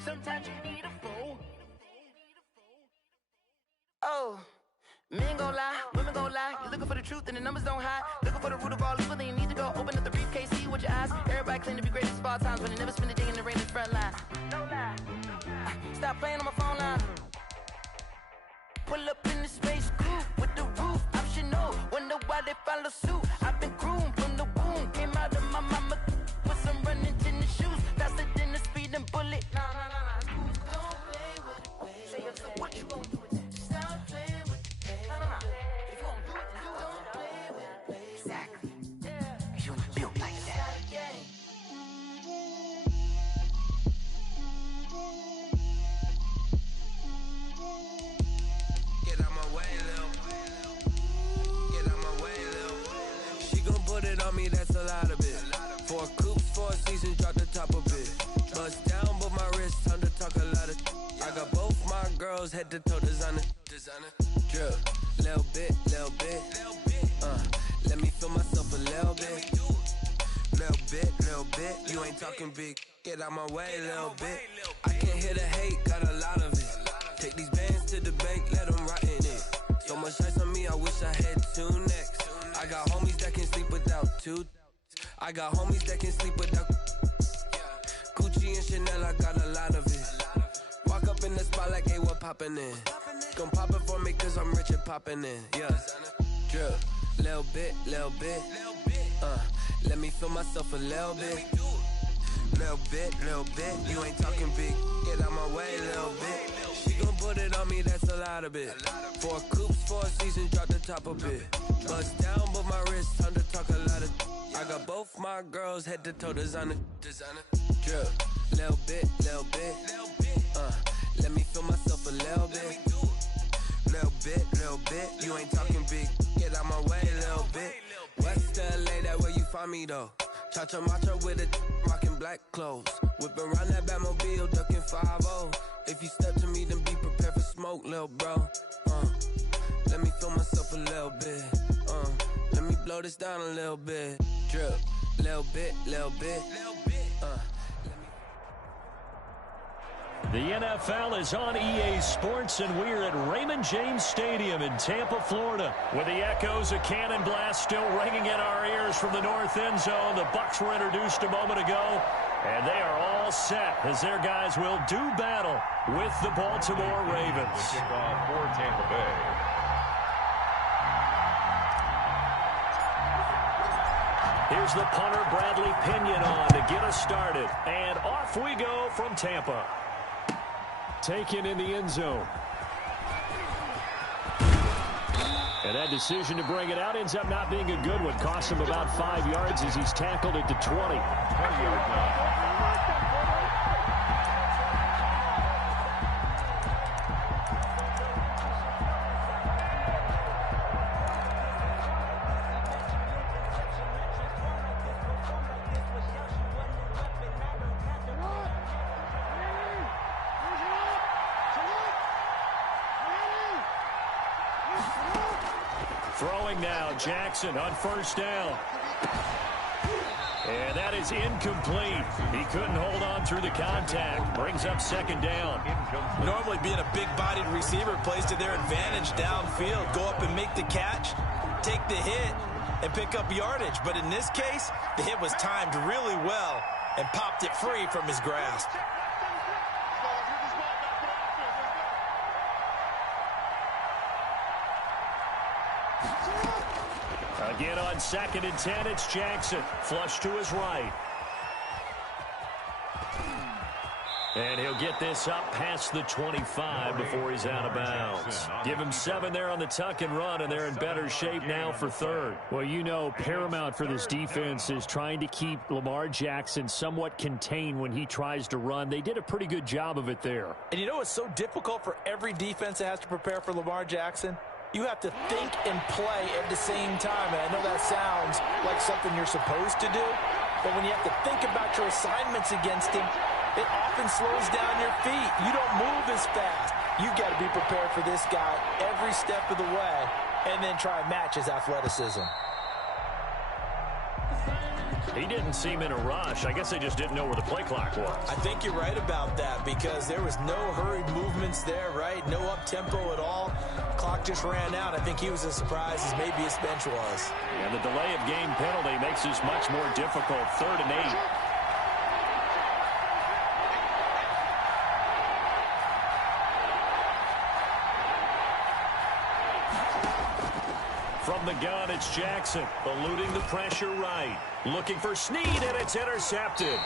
sometimes you need a fool. Oh. Men gon' lie, women gon' lie. You're looking for the truth and the numbers don't hide. Looking for the root of all evil, then you need to go open up the briefcase, see with your eyes. Everybody claim to be greatest of all times, but they never spend a day in the rain in the front line. No lie. Stop playing on my phone line. Pull up in the space coupe with the roof optional. Wonder why they follow suit. I've been groomed from the womb. Came out of my mama with some running tennis shoes. Faster than the speeding bullet. No. Don't play with the way. Say what you gon' do. That's a lot of it. 4 coops, 4 seasons, drop the top of it. Bust down, but my wrist, time to talk a lot of. I got both my girls head to toe designer. Drip, little bit. Let me feel myself a little bit. Little bit. You ain't talking big. Get out my way, little bit. I can't hear the hate, got a lot of it. Take these bands to the bank, let them rot in it. So much ice on me, I wish I had 2 necks. I got homies that can sleep without 2. I got homies that can sleep without Gucci and Chanel, I got a lot of it. Walk up in the spot like, hey, what poppin' in? Gon' pop it for me cause I'm rich and poppin' in. Yeah, drip, little bit. Let me feel myself a little bit. Little bit, you ain't talking big. Get out my way, little bit. She gon' put it on me, that's a lot of it. 4 coops, 4 seasons, drop the top a bit. Bust down, but my wrist, time to talk a lot of. I got both my girls head to toe designer. Drip, little bit. Let me feel myself a little bit. Little bit, you ain't talking big. Get out my way, little bit. West LA, that where you find me though. Cha-cha matcha with it, rocking black clothes. Whip around that Batmobile, ducking 5-0. If you step to me, then be prepared for smoke, little bro. Let me feel myself a little bit. Let me blow this down a little bit. Drip, little bit. The NFL is on EA Sports, and we're at Raymond James Stadium in Tampa, Florida, with the echoes of Cannon Blast still ringing in our ears from the north end zone. The Bucs were introduced a moment ago, and they are all set as their guys will do battle with the Baltimore Ravens. The kickoff for Tampa Bay. Here's the punter, Bradley Pinion, on to get us started. And off we go from Tampa. Taken in the end zone. And that decision to bring it out ends up not being a good one. Cost him about 5 yards as he's tackled at the 20. 20-yard line. Throwing now, Jackson on first down. And that is incomplete. He couldn't hold on through the contact. Brings up second down. Normally being a big-bodied receiver plays to their advantage downfield. Go up and make the catch, take the hit, and pick up yardage. But in this case, the hit was timed really well and popped it free from his grasp. Again on 2nd and 10, it's Jackson. Flush to his right. And he'll get this up past the 25 before he's out of bounds. Give him 7 there on the tuck and run, and they're in better shape now for third. Well, you know, paramount for this defense is trying to keep Lamar Jackson somewhat contained when he tries to run. They did a pretty good job of it there. And you know what's so difficult for every defense that has to prepare for Lamar Jackson? You have to think and play at the same time. And I know that sounds like something you're supposed to do, but when you have to think about your assignments against him, it often slows down your feet. You don't move as fast. You've got to be prepared for this guy every step of the way and then try and match his athleticism. He didn't seem in a rush. I guess they just didn't know where the play clock was. I think you're right about that because there was no hurried movements there, right? No up-tempo at all. Clock just ran out. I think he was as surprised as maybe his bench was. And the delay of game penalty makes this much more difficult. 3rd and 8. From the gun, it's Jackson, eluding the pressure right. Looking for Snead, and it's intercepted.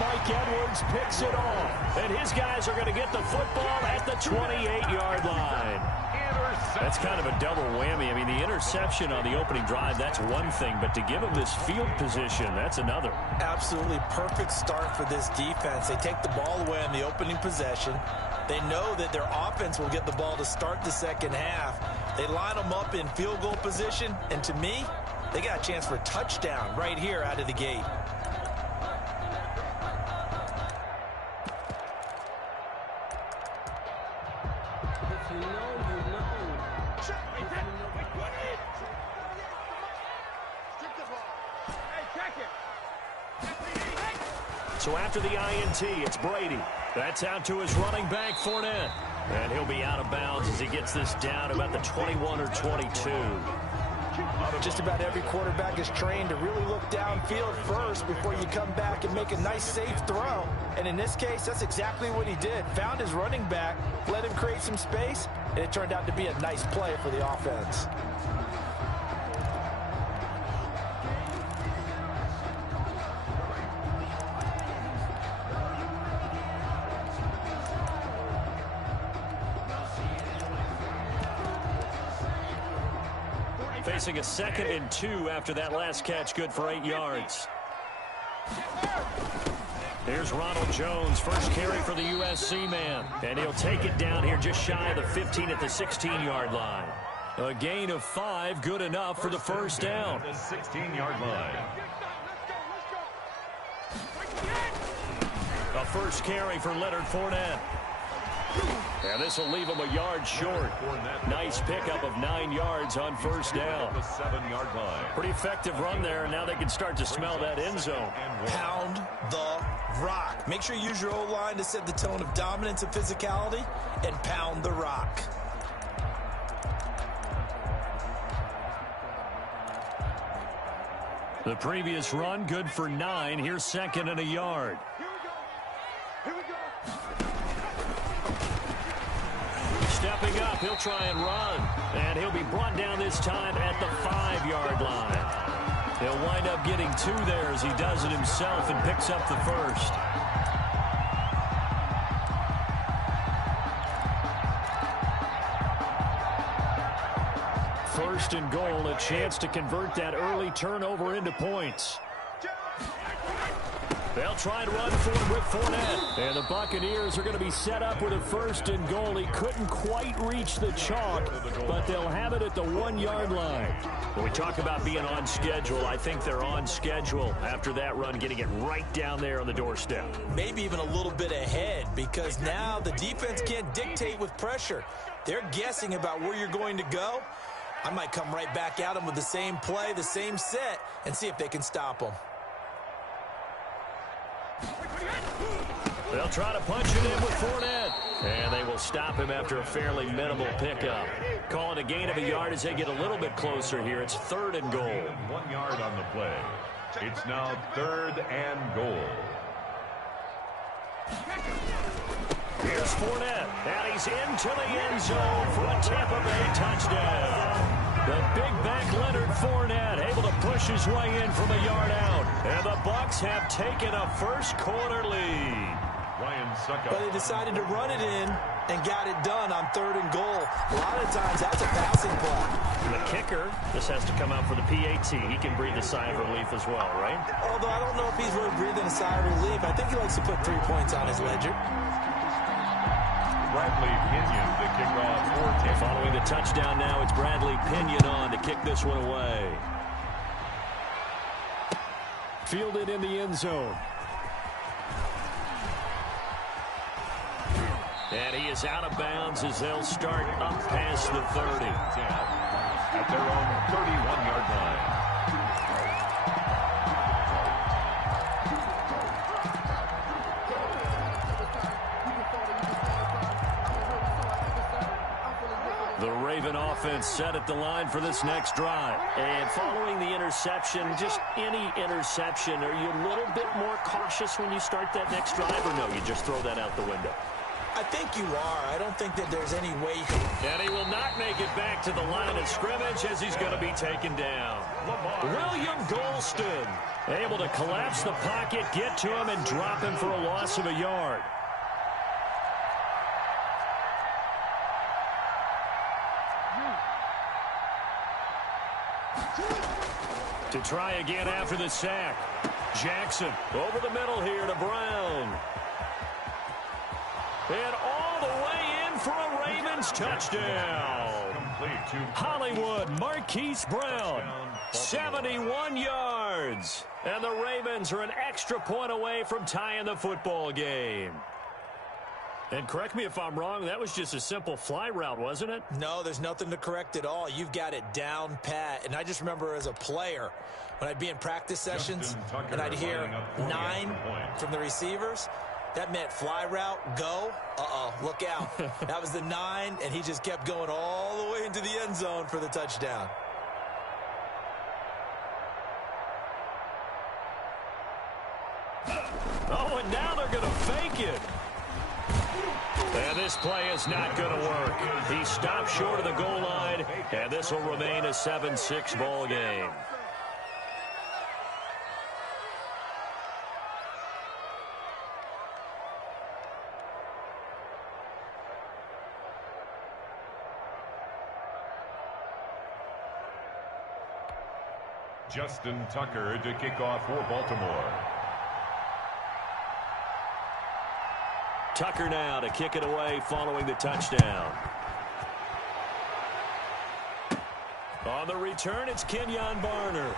Mike Edwards picks it off, and his guys are going to get the football at the 28-yard line. That's kind of a double whammy. I mean, the interception on the opening drive, that's one thing, but to give him this field position, that's another. Absolutely perfect start for this defense. They take the ball away on the opening possession. They know that their offense will get the ball to start the second half. They line them up in field goal position, and to me, they got a chance for a touchdown right here out of the gate. So after the INT, it's Brady. That's out to his running back, Fournette. And he'll be out of bounds as he gets this down about the 21 or 22. Just about every quarterback is trained to really look downfield first before you come back and make a nice, safe throw. And in this case, that's exactly what he did. Found his running back, let him create some space, and it turned out to be a nice play for the offense. Facing a 2nd and 2 after that last catch, good for 8 yards. Here's Ronald Jones, first carry for the USC man. And he'll take it down here just shy of the 15 at the 16-yard line. A gain of 5, good enough for the first down. The 16-yard line. A first carry for Leonard Fournette. And this will leave him a yard short. Nice pickup of 9 yards on first down. The 7-yard line. Pretty effective run there, and now they can start to smell that end zone. Pound the rock. Make sure you use your O-line to set the tone of dominance and physicality, and pound the rock. The previous run, good for 9. Here's 2nd and a yard. Stepping up, he'll try and run. And he'll be brought down this time at the 5-yard line. He'll wind up getting 2 there as he does it himself and picks up the first. First and goal, a chance to convert that early turnover into points. They'll try and run for it with Fournette. And the Buccaneers are going to be set up with a first and goal. He couldn't quite reach the chalk, but they'll have it at the 1-yard line. When we talk about being on schedule, I think they're on schedule after that run, getting it right down there on the doorstep. Maybe even a little bit ahead, because now the defense can't dictate with pressure. They're guessing about where you're going to go. I might come right back at them with the same play, the same set, and see if they can stop them. They'll try to punch it in with Fournette. And they will stop him after a fairly minimal pickup. Calling a gain of a yard as they get a little bit closer here. It's 3rd and goal. 1 yard on the play. It's now 3rd and goal. Here's Fournette. And he's into the end zone for a Tampa Bay touchdown. The big back Leonard Fournette able to push his way in from a yard out. And the Bucs have taken a first-quarter lead. But they decided to run it in and got it done on 3rd and goal. A lot of times that's a passing play. The kicker, this has to come out for the PAT. He can breathe a sigh of relief as well, right? Although I don't know if he's really breathing a sigh of relief. I think he likes to put 3 points on his ledger. Bradley Pinion, the kickoff for Tampa. Following the touchdown now, it's Bradley Pinion on to kick this one away. Fielded in the end zone. And he is out of bounds as they'll start up past the 30. At their own 31-yard line. The Raven offense set at the line for this next drive. And following the interception, just any interception, are you a little bit more cautious when you start that next drive, or no, you just throw that out the window? I think you are. I don't think that there's any way you can. And he will not make it back to the line of scrimmage as he's going to be taken down. William Golston able to collapse the pocket, get to him, and drop him for a loss of a yard. To try again after the sack. Jackson over the middle here to Brown. And all the way in for a Ravens touchdown. Hollywood Marquise Brown, 71 yards. And the Ravens are an extra point away from tying the football game. And correct me if I'm wrong, that was just a simple fly route, wasn't it? No, there's nothing to correct at all. You've got it down pat. And I just remember as a player, when I'd be in practice sessions and I'd hear 9 from the receivers, that meant fly route, go, look out. That was the 9, and he just kept going all the way into the end zone for the touchdown. This play is not going to work. He stopped short of the goal line, and this will remain a 7-6 ball game. Justin Tucker to kick off for Baltimore. Tucker now to kick it away following the touchdown. On the return, it's Kenyon Barner.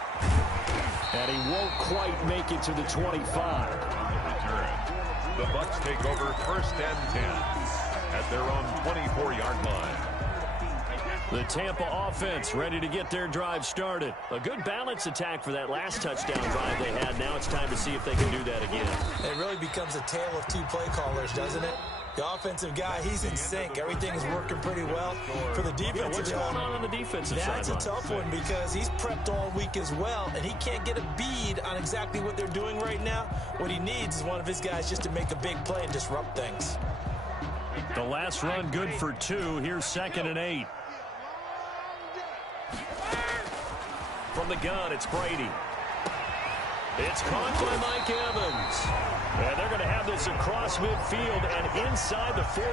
And he won't quite make it to the 25. On the return, the Bucs take over 1st and 10 at their own 24-yard line. The Tampa offense ready to get their drive started. A good balance attack for that last touchdown drive they had. Now it's time to see if they can do that again. It really becomes a tale of two play callers, doesn't it? The offensive guy, he's in sync. Everything's working pretty well. For the defensive what's going on the defensive side? That's a tough one because he's prepped all week as well, and he can't get a bead on exactly what they're doing right now. What he needs is one of his guys just to make a big play and disrupt things. The last run good for 2. Here's 2nd and 8. From the gun, it's Brady. It's caught by Mike Evans. And they're going to have this across midfield and inside the 45.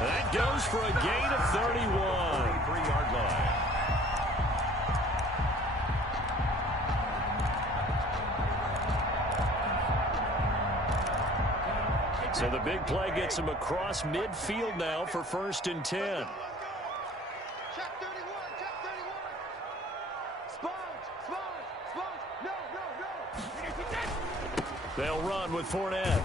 That goes for a gain of 31. 3-yard line. So the big play gets him across midfield now for 1st and 10. They'll run with Fournette.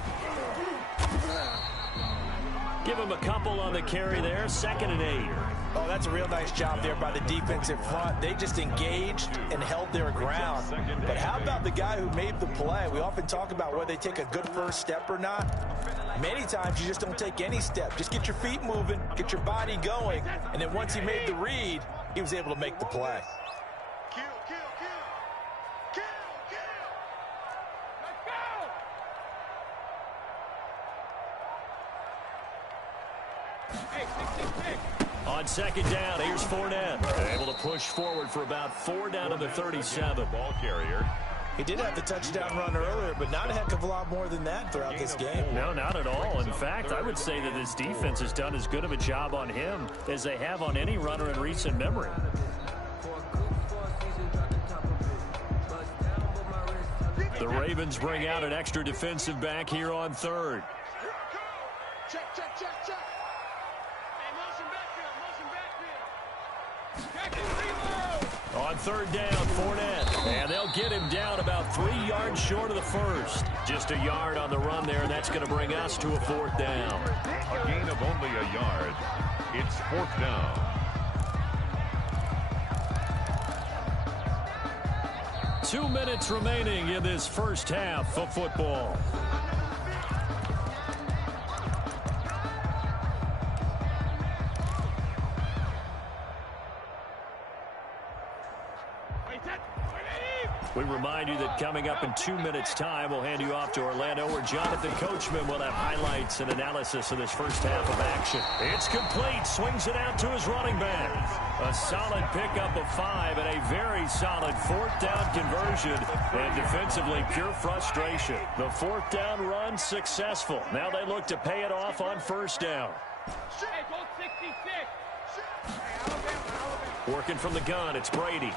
Give him a couple on the carry there. 2nd and 8. Oh, that's a real nice job there by the defensive front. They just engaged and held their ground. But how about the guy who made the play? We often talk about whether they take a good first step or not. Many times you just don't take any step. Just get your feet moving, get your body going, and then once he made the read, he was able to make the play. On 2nd down, here's Fournette. Able to push forward for about 4 down to the 37. Ball carrier. He did have the touchdown run earlier, but not a heck of a lot more than that throughout this game. No, not at all. In fact, I would say that this defense has done as good of a job on him as they have on any runner in recent memory. The Ravens bring out an extra defensive back here on 3rd. Check. On 3rd down, Fournette. And they'll get him down about 3 yards short of the 1st. Just a yard on the run there, and that's going to bring us to a 4th down. A gain of only a yard. It's 4th down. 2 minutes remaining in this first half of football. We remind you that coming up in 2 minutes' time, we'll hand you off to Orlando, where Jonathan Coachman will have highlights and analysis of this first half of action. It's complete. Swings it out to his running back. A solid pickup of 5 and a very solid 4th down conversion. And defensively, pure frustration. The 4th down run successful. Now they look to pay it off on 1st down. Working from the gun, it's Brady.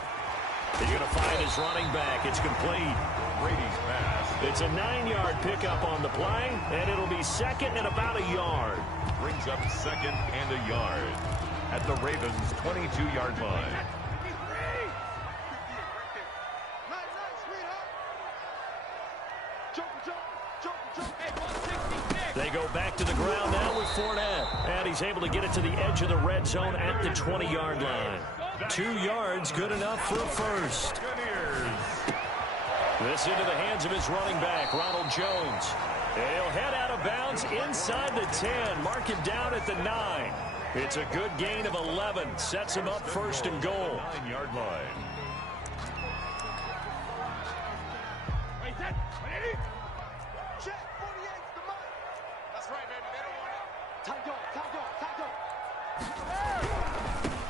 He's going to find his running back. It's complete. Brady's pass. It's a 9-yard pickup on the play, and it'll be 2nd and about a yard. Brings up 2nd and a yard at the Ravens' 22-yard line. They go back to the ground now with Fournette, and he's able to get it to the edge of the red zone at the 20-yard line. 2 yards, good enough for a first. This into the hands of his running back, Ronald Jones. And he'll head out of bounds inside the 10. Mark him down at the 9. It's a good gain of 11. Sets him up 1st and goal. 9-yard line.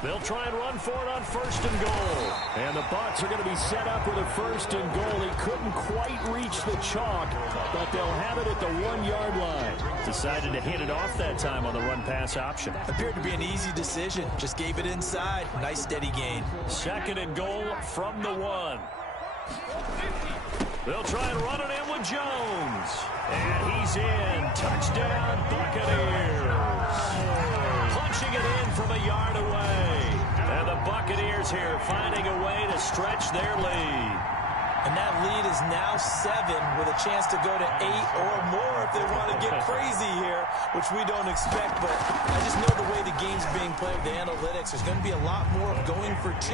They'll try and run for it on 1st and goal. And the Bucks are going to be set up with a 1st and goal. He couldn't quite reach the chalk, but they'll have it at the 1-yard line. Decided to hand it off that time on the run-pass option. Appeared to be an easy decision. Just gave it inside. Nice steady gain. 2nd and goal from the 1. They'll try and run it in with Jones. And he's in. Touchdown, Buccaneers. Punching it in from a yard away. And the Buccaneers here finding a way to stretch their lead. And that lead is now 7 with a chance to go to 8 or more if they want to get crazy here, which we don't expect. But I just know the way the game's being played with the analytics, there's going to be a lot more of going for 2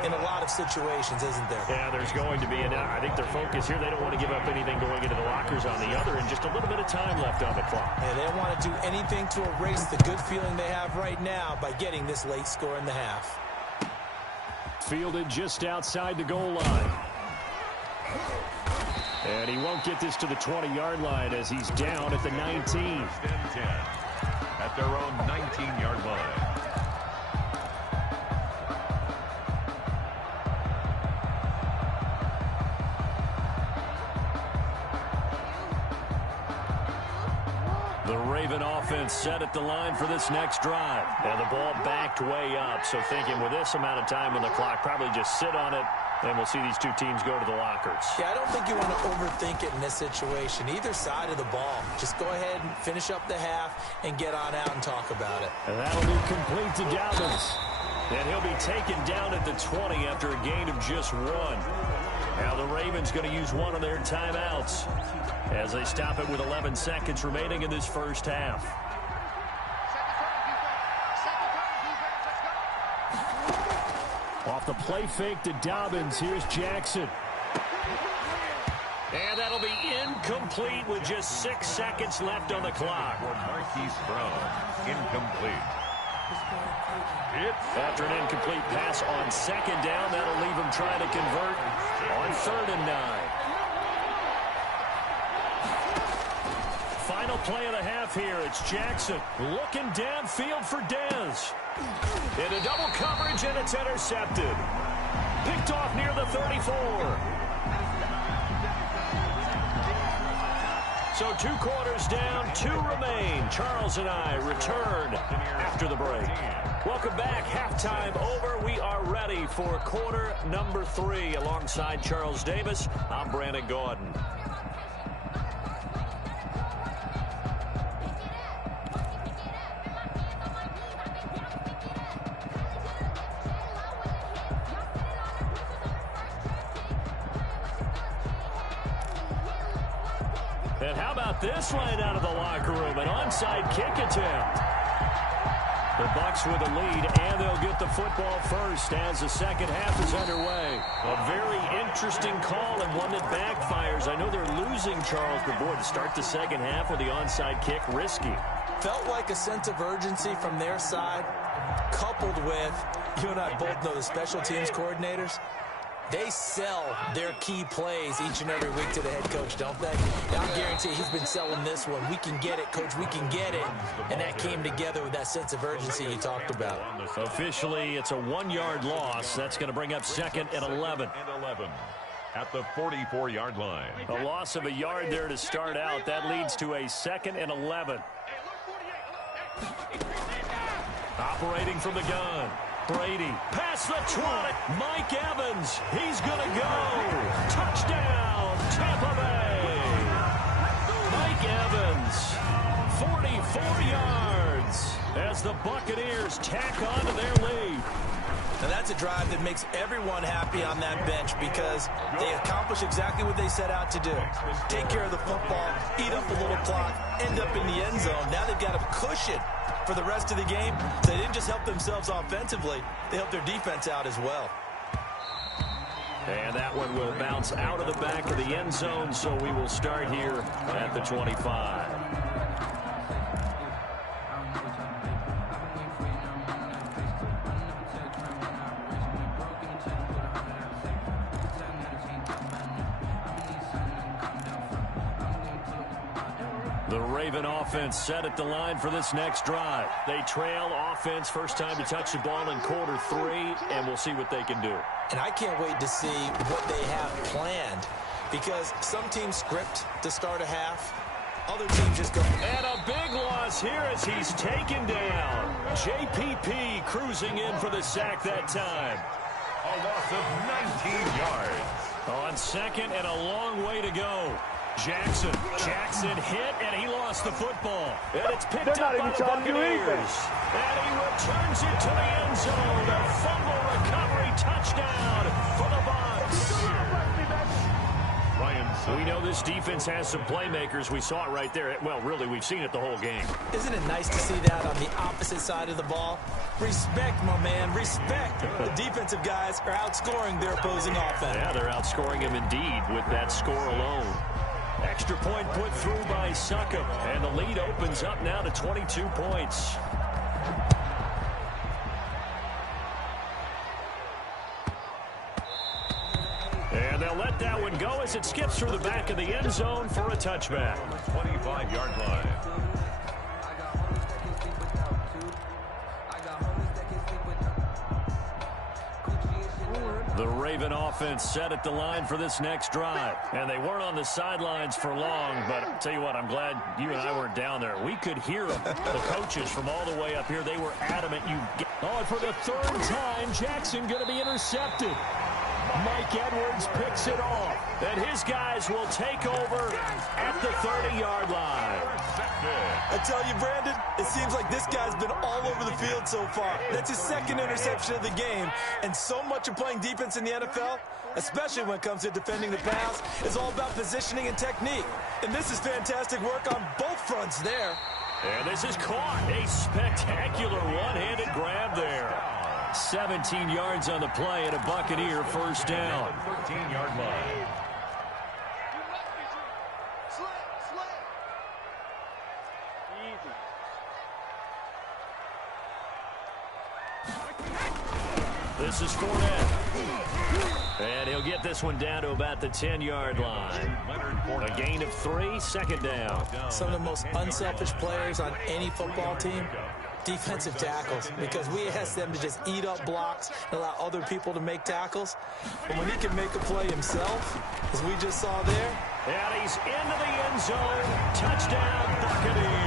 in a lot of situations, isn't there? Yeah, there's going to be. And I think their focus here, they don't want to give up anything going into the lockers on the other, and just a little bit of time left on the clock. Yeah, they don't want to do anything to erase the good feeling they have right now by getting this late score in the half. Fielded just outside the goal line. And he won't get this to the 20-yard line as he's down at the 19. 10 at their own 19-yard line. The Raven offense set at the line for this next drive. And the ball backed way up. So thinking with this amount of time on the clock, probably just sit on it. And we'll see these two teams go to the lockers. Yeah, I don't think you want to overthink it in this situation. Either side of the ball. Just go ahead and finish up the half and get on out and talk about it. And that'll be complete to Dobbins. And he'll be taken down at the 20 after a gain of just 1. Now the Ravens going to use one of their timeouts as they stop it with 11 seconds remaining in this first half. Off the play fake to Dobbins, here's Jackson. And that'll be incomplete with just 6 seconds left on the clock. Marquise Brown, incomplete. After an incomplete pass on 2nd down, that'll leave him trying to convert on 3rd and 9. Final play of the half here. It's Jackson looking downfield for Dez. Into double coverage, and it's intercepted. Picked off near the 34. So 2 quarters down, 2 remain. Charles and I return after the break. Welcome back. Halftime over. We are ready for quarter number 3. Alongside Charles Davis, I'm Brandon Gaudin. And how about this right out of the locker room? An onside kick attempt. The Bucks with the lead, and they'll get the football first as the second half is underway. A very interesting call and one that backfires. I know they're losing, Charles, but boy, to start the second half with the onside kick, risky. Felt like a sense of urgency from their side, coupled with, you and I both know the special teams coordinators. They sell their key plays each and every week to the head coach, don't they? Now, I guarantee he's been selling this one. We can get it, coach. We can get it. And that came together with that sense of urgency you talked about. Officially, it's a 1-yard loss. That's going to bring up 2nd and 11. At the 44-yard line. A loss of a yard there to start out. That leads to a 2nd and 11. Operating from the gun. Brady, past the 20, Mike Evans, he's going to go. Touchdown, Tampa Bay. Mike Evans, 44 yards as the Buccaneers tack on to their lead. Now that's a drive that makes everyone happy on that bench because they accomplish exactly what they set out to do. Take care of the football, eat up a little clock, end up in the end zone. Now they've got a cushion for the rest of the game. They didn't just help themselves offensively, they helped their defense out as well. And that one will bounce out of the back of the end zone, so we will start here at the 25. The Raven offense set at the line for this next drive. They trail offense, first time to touch the ball in quarter 3, and we'll see what they can do. And I can't wait to see what they have planned, because some teams script to start a half. Other teams just go. And a big loss here as he's taken down. JPP cruising in for the sack that time. A loss of 19 yards. On second and a long way to go. Jackson hit, and he lost the football. And it's picked up by the Buccaneers. And he returns it to the end zone. A fumble recovery touchdown for the Bucs. We know this defense has some playmakers. We saw it right there. Well, really, we've seen it the whole game. Isn't it nice to see that on the opposite side of the ball? Respect, my man, respect. The defensive guys are outscoring their opposing offense. Yeah, they're outscoring him indeed with that score alone. Extra point put through by Succop, and the lead opens up now to 22 points. And they'll let that one go as it skips through the back of the end zone for a touchback. 25-yard line. The Raven offense set at the line for this next drive. And they weren't on the sidelines for long, but I'll tell you what, I'm glad you and I weren't down there. We could hear them, the coaches from all the way up here. They were adamant. And for the third time, Jackson going to be intercepted. Mike Edwards picks it off. And his guys will take over at the 30-yard line. I tell you, Brandon, it seems like this guy's been all over the field so far. That's his second interception of the game. And so much of playing defense in the NFL, especially when it comes to defending the pass, is all about positioning and technique. And this is fantastic work on both fronts there. And this is caught. A spectacular one-handed grab there. 17 yards on the play and a Buccaneer first down. 13-yard line. This is Fournette. And he'll get this one down to about the 10-yard line. A gain of 3, second down. Some of the most unselfish players on any football team, defensive tackles, because we ask them to just eat up blocks and allow other people to make tackles. But when he can make a play himself, as we just saw there. And he's into the end zone. Touchdown, Buccaneers.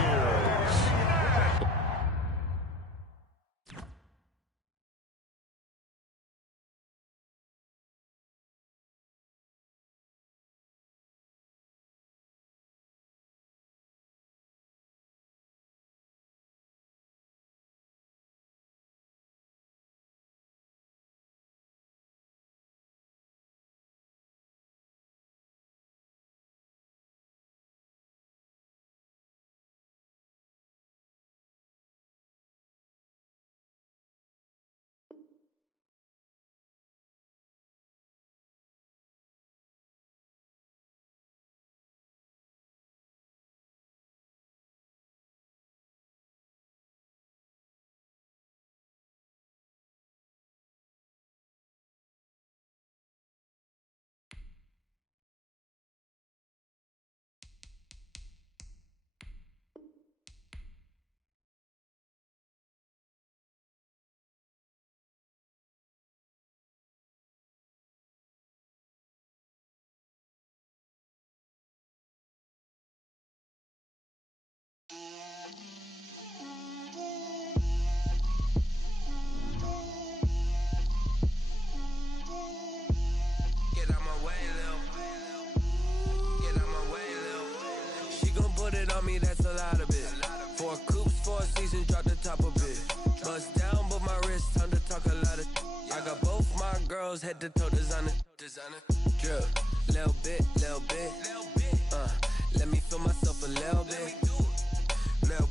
That's a lot of it. 4 coops, 4 seasons, drop the top of it. Bust down, but my wrist, time to talk a lot of. I got both my girls head to toe designer. Drip, little bit. Let me feel myself a little bit. Little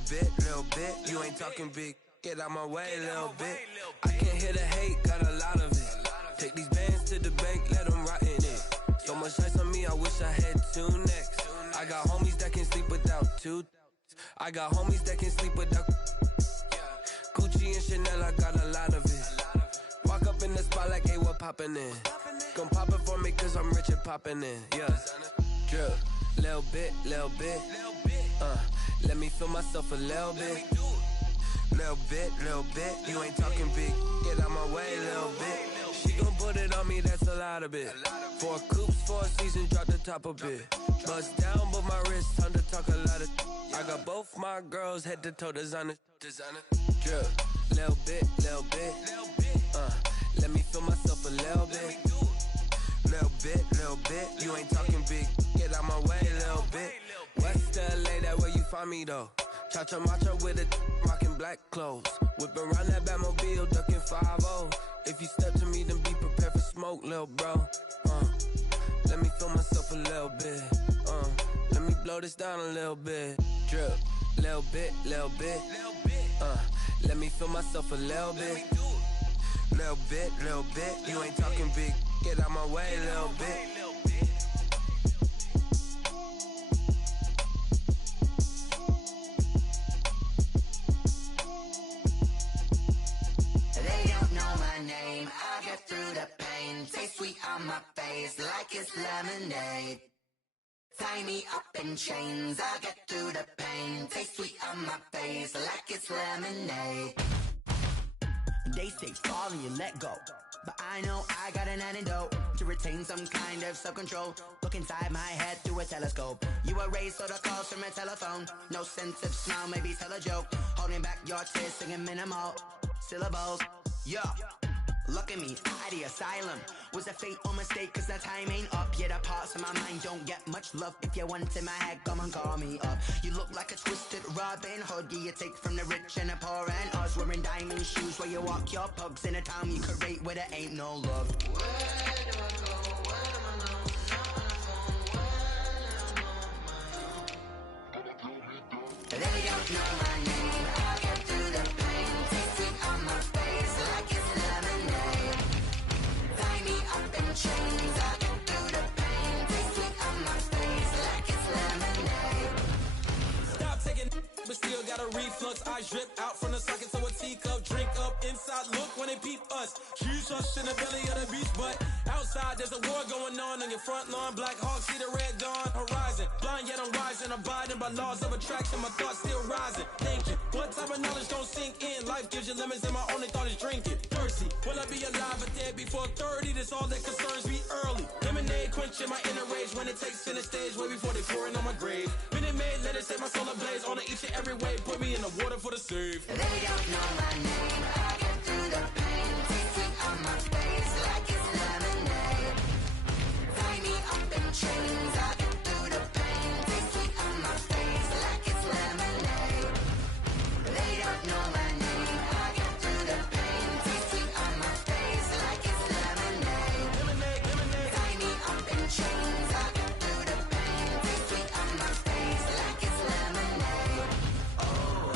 bit. You ain't talking big. Get out my way, little bit. I can't hear the hate, got a lot of it. Take these bands to the bank, let them rot in it. So much ice on me, I wish I had 2 necks. I got homies that can sleep without 2. I got homies that can sleep without Gucci and Chanel, I got a lot of it. Walk up in the spot like, hey, what poppin' in? Gon' pop it for me cause I'm rich and poppin' in, yeah. Drip, little bit. Let me feel myself a little bit. Little bit. You ain't talking big. Get out my way, little bit. She gon' put it on me, that's a lot of it. 4 coops, 4 seasons, drop the top a bit. Bust down, but my wrist, time to talk a lot of. I got both my girls head to toe designer. Drip, little bit. Let me feel myself a little bit. Little bit. You ain't talking big. Get out my way, little bit. West LA, that where you find me though. Cha-cha matcha with a rockin' black clothes. Whip around that Batmobile, ducking 5-0. If you step to me, then be prepared for smoke, lil' bro. Let me feel myself a little bit. Let me blow this down a little bit. Drip, little bit. Let me feel myself a little bit. Little bit. You ain't talking big. Get out my way, little bit. I get through the pain, taste sweet on my face like it's lemonade. Tie me up in chains, I get through the pain, taste sweet on my face like it's lemonade. They say fall and you let go, but I know I got an antidote to retain some kind of self-control. Look inside my head through a telescope. You erase all the calls from a telephone. No sense of smile, maybe tell a joke. Holding back your tears, singing minimal syllables. Yeah. Look at me, at the asylum. Was a fate or mistake, cause the time ain't up. Yeah, the parts of my mind don't get much love. If you want in my head, come and call me up. You look like a twisted Robin Hood. Yeah, you take from the rich and the poor and us. Wearing diamond shoes where you walk your pugs in a town you create where there ain't no love. Where do I go? Where am I now? They don't know my name. I get through the pain. Taste sweet on my face like it's lemonade. Tie me up in chains. I get through the pain. Taste sweet on my face like it's lemonade. Stop taking but still got a reflux. I drip out from the socket to a teacup. Drink up inside, look when they peep us. Shoes us in the belly of the beast, but outside there's a war going on your front lawn. Black Hawk, see the red dawn horizon. Blind yet I'm rising, abiding by laws of attraction. My thoughts still rising, thinking what type of knowledge don't sink in. Life gives you lemons and my only thought is drinking. Thirsty, will I be alive or dead before 30? That's all that concerns me early. Lemonade quenching my inner rage when it takes center stage way before they pouring on my grave. Minute Maid, let it set my soul ablaze on each and every way. Put me in the water for the save. They don't know my name. I get through the pain. Taste sweet on my face like it's lemonade. Tie me up in chains. I get through the pain. Taste sweet on my face like it's lemonade. They don't know my name. I get through the pain. Taste sweet on my face like it's lemonade. Tie me up in chains. I get through the pain. Taste sweet on my face like it's lemonade. Oh.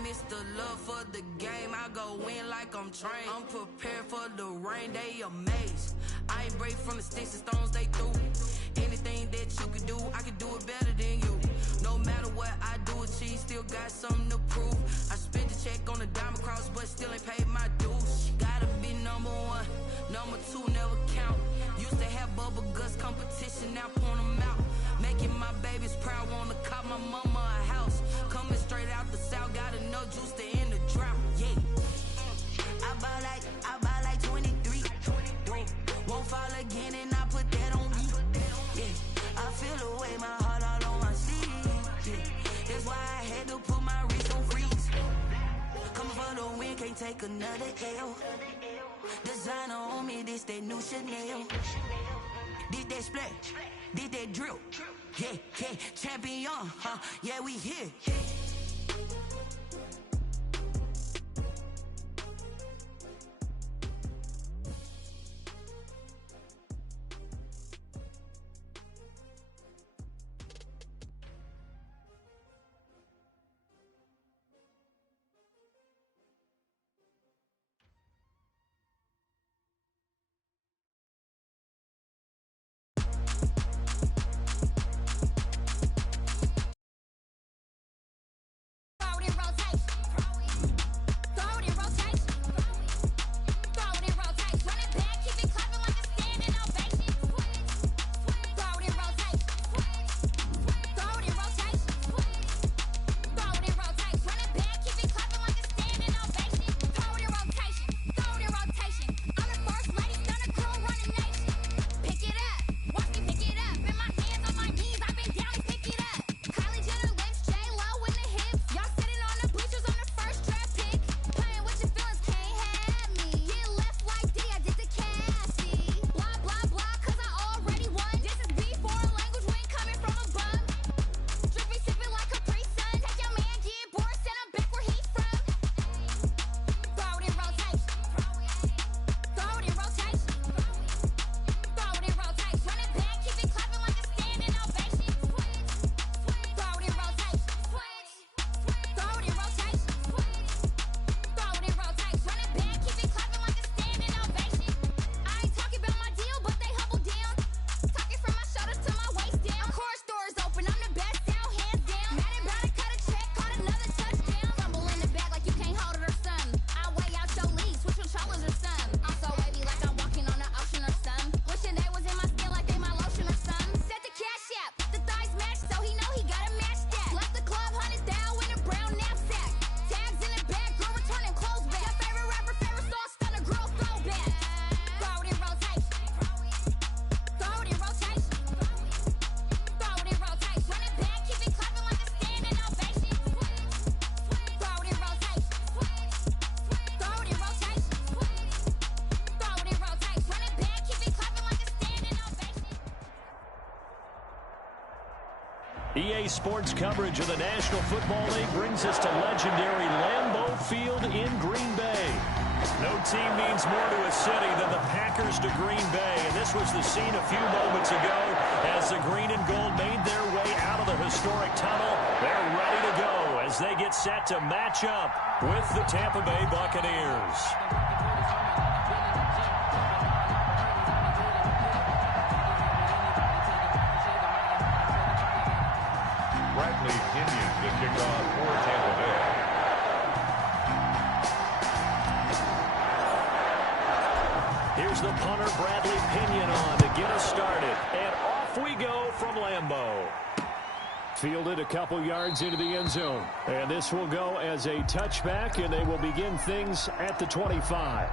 game, it's the love for the game. I go in like I'm trained. I'm prepared for the rain, they amazed. I ain't break from the sticks and stones they threw. Anything that you can do, I can do it better than you. No matter what I do, achieve, still got something to prove. I spent the check on the diamond cross, but still ain't paid my dues. Gotta be number one, number two never count. Used to have bubble guts competition, now point them out. Making my babies proud, wanna cop my mama a house. Coming straight out the south, got enough juice to end the drought. Yeah, I buy like 23. Won't fall again, and I put that on me. Yeah, I feel the way, my heart all on my sleeve. Yeah, that's why I had to put my wrist on freeze. Coming for the win, can't take another L. Designer on me, this that new Chanel. Did that splash, did that drill. Yeah, champion, yeah, we here. EA Sports coverage of the National Football League brings us to legendary Lambeau Field in Green Bay. No team means more to a city than the Packers to Green Bay, and this was the scene a few moments ago as the green and gold made their way out of the historic tunnel. They're ready to go as they get set to match up with the Tampa Bay Buccaneers. Bradley Pinion to kick off for Tampa Bay. Here's the punter, Bradley Pinion, on to get us started. And off we go from Lambeau. Fielded a couple yards into the end zone. And this will go as a touchback, and they will begin things at the 25.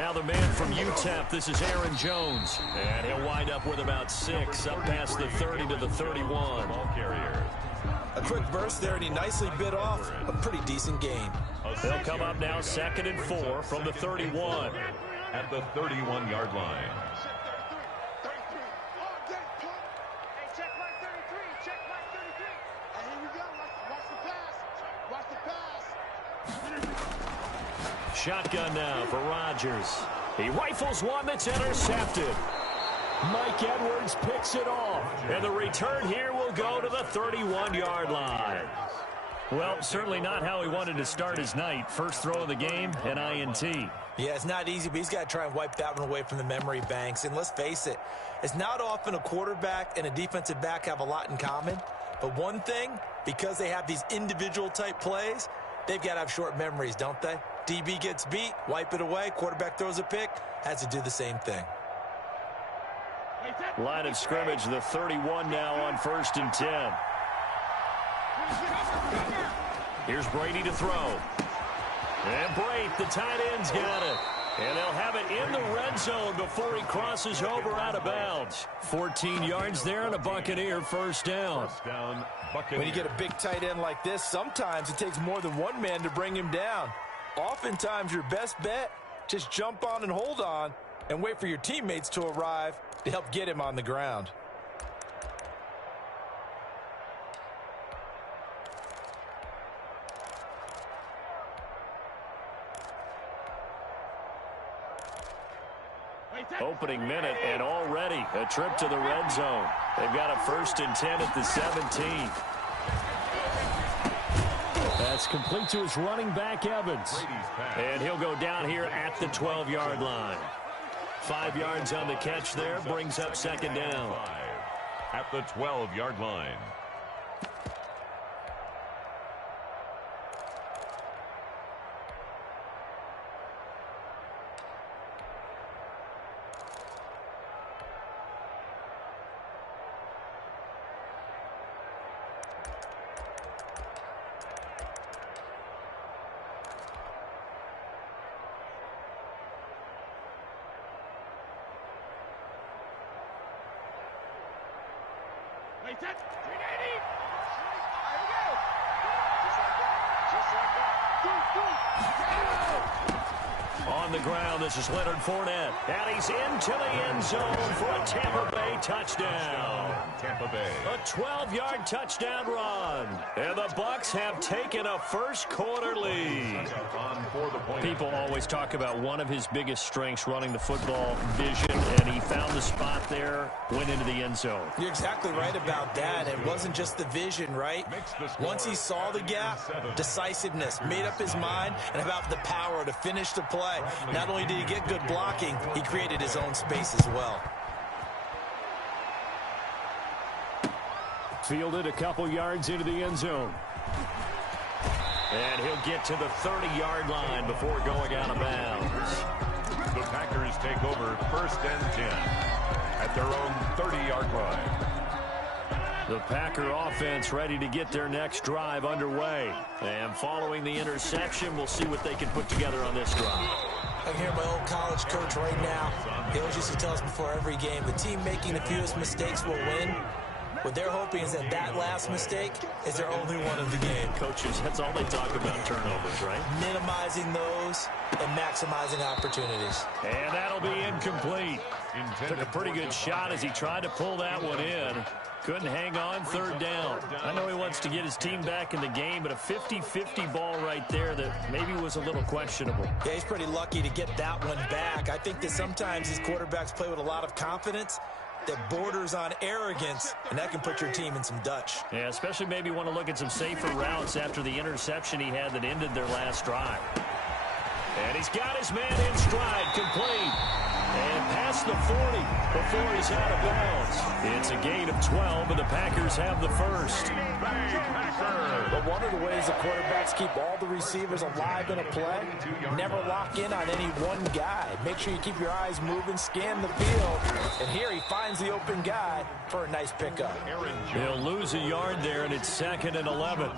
Now the man from UTEP, this is Aaron Jones. And he'll wind up with about 6, up past the 30 to the 31. Ball carrier. A quick burst there, and he nicely bit off a pretty decent gain. They'll come up now 2nd and 4 from the 31. At the 31-yard line. Shotgun now for Rodgers. He rifles one that's intercepted. Mike Edwards picks it off. And the return here will go to the 31-yard line. Well, certainly not how he wanted to start his night. First throw of the game, an INT. Yeah, it's not easy, but he's got to try and wipe that one away from the memory banks. And let's face it, it's not often a quarterback and a defensive back have a lot in common. But one thing, because they have these individual type plays, they've got to have short memories, don't they? DB gets beat, wipe it away, quarterback throws a pick, has to do the same thing. Line of scrimmage, the 31 now on 1st and 10. Here's Brady to throw. And Brate, the tight end's got it. And they'll have it in the red zone before he crosses over out of bounds. 14 yards there and a Buccaneer first down. When you get a big tight end like this, sometimes it takes more than one man to bring him down. Oftentimes your best bet, just jump on and hold on and wait for your teammates to arrive to help get him on the ground. Opening minute, and already a trip to the red zone. They've got a 1st and 10 at the 17. That's complete to his running back, Evans. And he'll go down here at the 12-yard line. 5 yards on the catch there, brings up 2nd down. At the 12-yard line. On the ground, this is Leonard Fournette. And he's into the end zone for a Tampa Bay touchdown. Tampa Bay. A 12-yard touchdown run. And the Bucs have taken a first-quarter lead. People always talk about one of his biggest strengths, running the football, vision, and he found the spot there, went into the end zone. You're exactly right about that. It wasn't just the vision, right? Once he saw the gap, decisiveness, made up his mind, and about the power to finish the play. Not only did he get good blocking, he created his own space as well. Fielded a couple yards into the end zone. And he'll get to the 30-yard line before going out of bounds. The Packers take over 1st and 10 at their own 30-yard line. The Packer offense ready to get their next drive underway. And following the interception, we'll see what they can put together on this drive. I can hear my old college coach right now. He always used to tell us before every game, the team making the fewest mistakes will win. What they're hoping is that last mistake is their only one of the game. Coaches, that's all they talk about, turnovers, right? Minimizing those and maximizing opportunities. And that'll be incomplete. Took a pretty good shot as he tried to pull that one in. Couldn't hang on, 3rd down. I know he wants to get his team back in the game, but a 50-50 ball right there that maybe was a little questionable. Yeah, he's pretty lucky to get that one back. I think that sometimes these quarterbacks play with a lot of confidence that borders on arrogance, and that can put your team in some Dutch. Yeah, especially maybe want to look at some safer routes after the interception he had that ended their last drive. And he's got his man in stride, complete. And past the 40 before he's out of bounds. It's a gain of 12, and the Packers have the first. But one of the ways the quarterbacks keep all the receivers alive in a play, never lock in on any one guy. Make sure you keep your eyes moving, scan the field, And here he finds the open guy for a nice pickup. He'll lose a yard there, and it's 2nd and 11.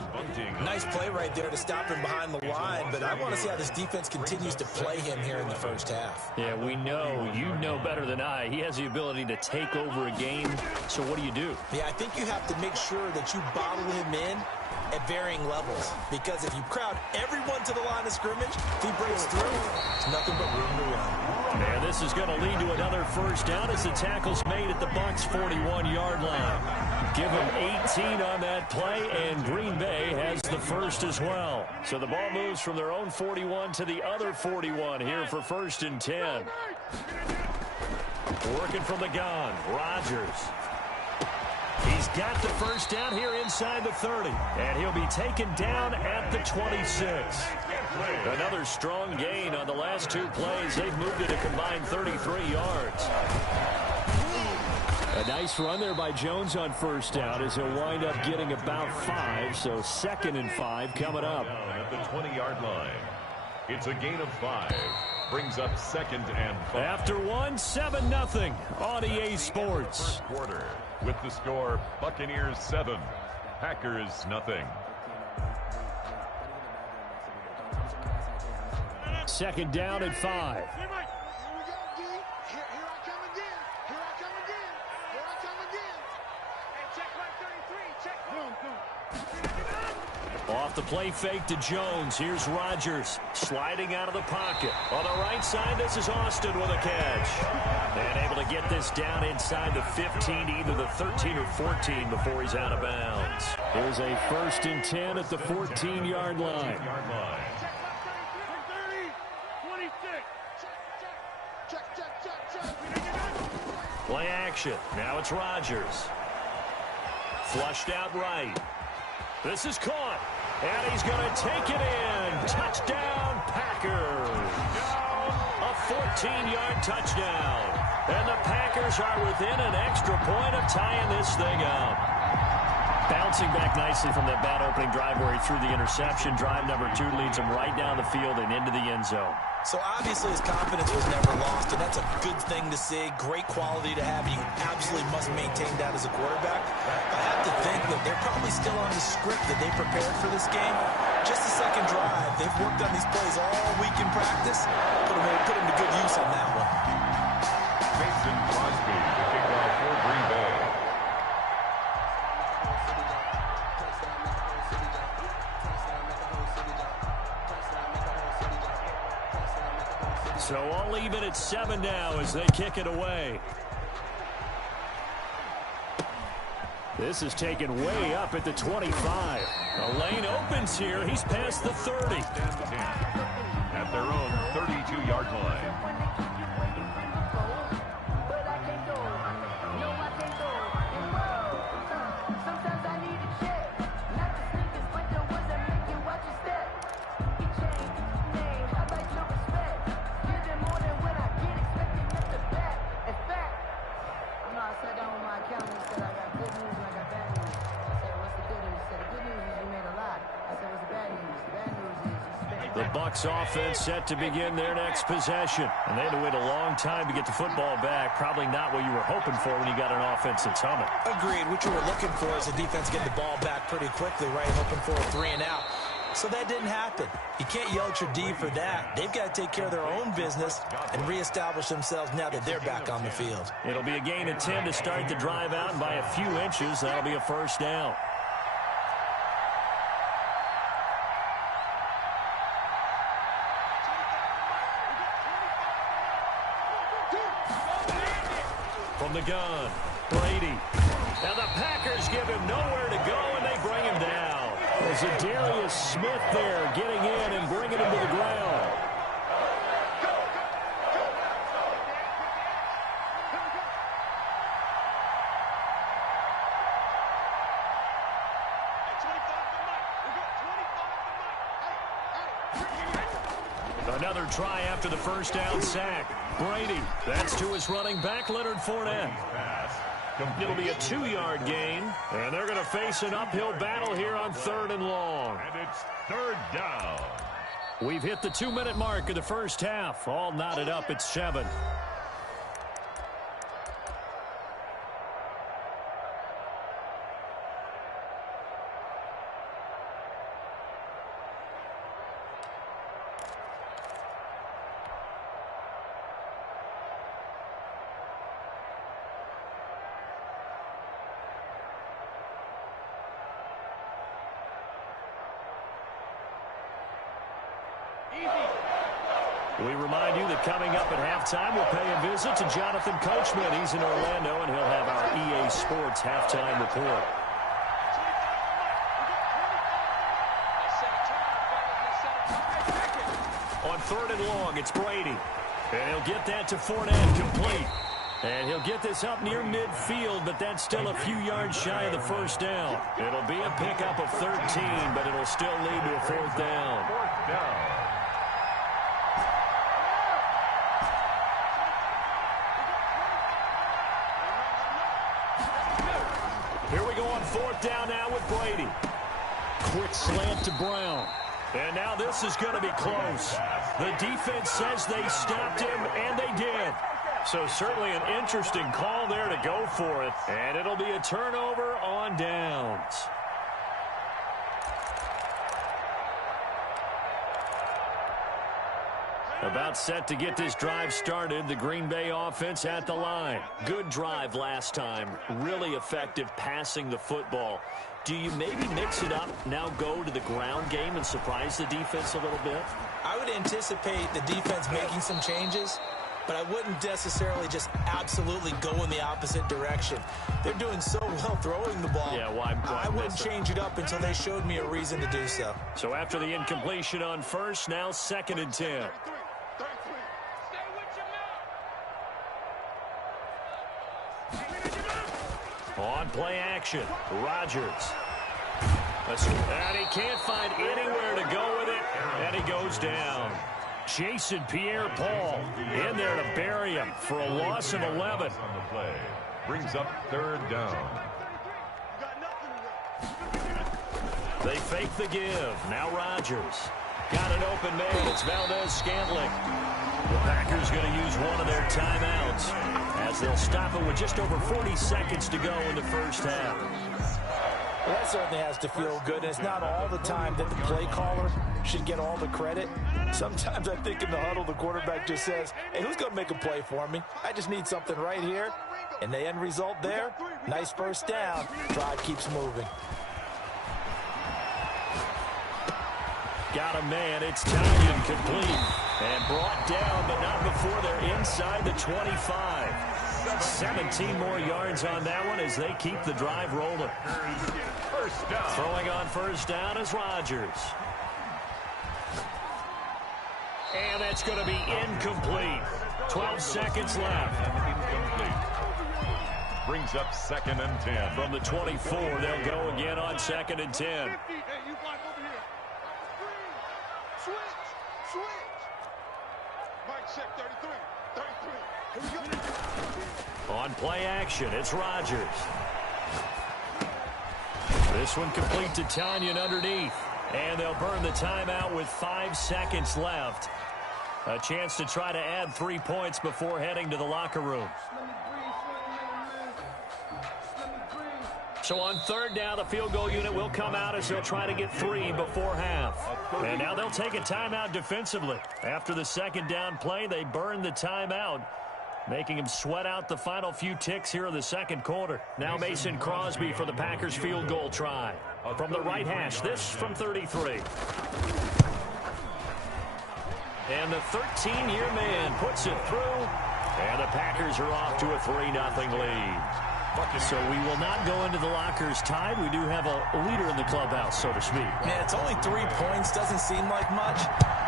Nice play right there to stop him behind the line, but I want to see how this defense continues to play him here in the first half. Yeah, we know. You know better than I. He has the ability to take over a game, so what do? Yeah, I think you have to make sure that you bottle him in at varying levels, because if you crowd everyone to the line of scrimmage, if he breaks through, it's nothing but room to run. And this is going to lead to another first down as the tackle's made at the Bucs' 41-yard line. Give him 18 on that play, and Green Bay has the first as well. So the ball moves from their own 41 to the other 41 here for 1st and 10. Working from the gun, Rodgers. He's got the first down here inside the 30, and he'll be taken down at the 26. Another strong gain on the last 2 plays. They've moved it a combined 33 yards. A nice run there by Jones on first down as he'll wind up getting about 5, so 2nd and 5 coming up. At the 20-yard line, it's a gain of 5. Brings up 2nd and 5. After 1, 7-0 on EA Sports. First quarter with the score Buccaneers 7, Packers 0. 2nd down at 5. Off the play fake to Jones. Here's Rodgers sliding out of the pocket. On the right side, this is Austin with a catch. And able to get this down inside the 15, either the 13 or 14 before he's out of bounds. Here's a 1st and 10 at the 14-yard line. Play action. Now it's Rodgers. Flushed out right. This is caught. And he's going to take it in. Touchdown, Packers. A 14-yard touchdown. And the Packers are within an extra point of tying this thing up. Bouncing back nicely from that bad opening drive where he threw the interception. Drive number 2 leads him right down the field and into the end zone. So obviously his confidence was never lost, and that's a good thing to see. Great quality to have. You absolutely must maintain that as a quarterback. I have to think that they're probably still on the script that they prepared for this game. Just the second drive. They've worked on these plays all week in practice. Put them to good use on that one. Mason Crosby, the kickoff for Green Bay. So I'll leave it at 7 now as they kick it away. This is taken way up at the 25. A lane opens here. He's past the 30. At their own 32-yard line. The Bucs offense set to begin their next possession. And they had to wait a long time to get the football back. Probably not what you were hoping for when you got an offense that's humming. Agreed. What you were looking for is the defense getting the ball back pretty quickly, right? Hoping for a 3 and out. So that didn't happen. You can't yell at your D for that. They've got to take care of their own business and reestablish themselves now that they're back on the field. It'll be a gain of 10 to start the drive out, and by a few inches, that'll be a first down. From the gun, Brady. Now the Packers give him nowhere to go, and they bring him down. There's a Darius Smith there getting in and bringing him to the ground. Another try after the first down sack. Brady, that's to his running back, Leonard Fournette. It'll be a 2-yard gain, and they're going to face an uphill battle here on 3rd and long. And it's 3rd down. We've hit the 2-minute mark of the first half. All knotted up at 7. We remind you that coming up at halftime, we'll pay a visit to Jonathan Coachman. He's in Orlando, and he'll have our EA Sports halftime report. On 3rd and long, it's Brady. And he'll get that to Fournette, complete. And he'll get this up near midfield, but that's still a few yards shy of the first down. It'll be a pickup of 13, but it'll still lead to a 4th down. Here we go on 4th down now with Brady. Quick slant to Brown. And now this is going to be close. The defense says they stopped him, and they did. So certainly an interesting call there to go for it. And it'll be a turnover on downs. About set to get this drive started. The Green Bay offense at the line. Good drive last time. Really effective passing the football. Do you maybe mix it up, now go to the ground game and surprise the defense a little bit? I would anticipate the defense making some changes, but I wouldn't necessarily just absolutely go in the opposite direction. They're doing so well throwing the ball. Yeah, why I wouldn't change it up until they showed me a reason to do so. So after the incompletion on first, now 2nd and 10. On play action, Rodgers. And he can't find anywhere to go with it, and he goes down. Jason Pierre-Paul in there to bury him for a loss of 11. On the play. Brings up 3rd down. They fake the give. Now Rodgers. Got an open man. It's Valdez-Scantling. The Packers going to use one of their timeouts as they'll stop it with just over 40 seconds to go in the first half. Well, that certainly has to feel good, and it's not all the time that the play caller should get all the credit. Sometimes I think in the huddle, the quarterback just says, hey, who's going to make a play for me? I just need something right here. And the end result there, nice first down. Drive keeps moving. Got a man. It's Tanyan complete. And brought down, but not before they're inside the 25. 17 more yards on that one as they keep the drive rolling. First down. Throwing on first down is Rodgers. And that's going to be incomplete. 12 seconds left. Incomplete. Brings up 2nd and 10. From the 24, they'll go again on 2nd and 10. On play action, it's Rodgers. This one complete to Tanyan underneath. And they'll burn the timeout with 5 seconds left. A chance to try to add 3 points before heading to the locker room. So on 3rd down, the field goal unit will come out as they'll try to get 3 before half. And now they'll take a timeout defensively. After the 2nd down play, they burn the timeout, making him sweat out the final few ticks here in the 2nd quarter. Now Mason Crosby for the Packers field goal try. From the right hash, this from 33. And the 13-year man puts it through. And the Packers are off to a 3-0 lead. So we will not go into the lockers tied. We do have a leader in the clubhouse, so to speak. Man, it's only 3 points. Doesn't seem like much,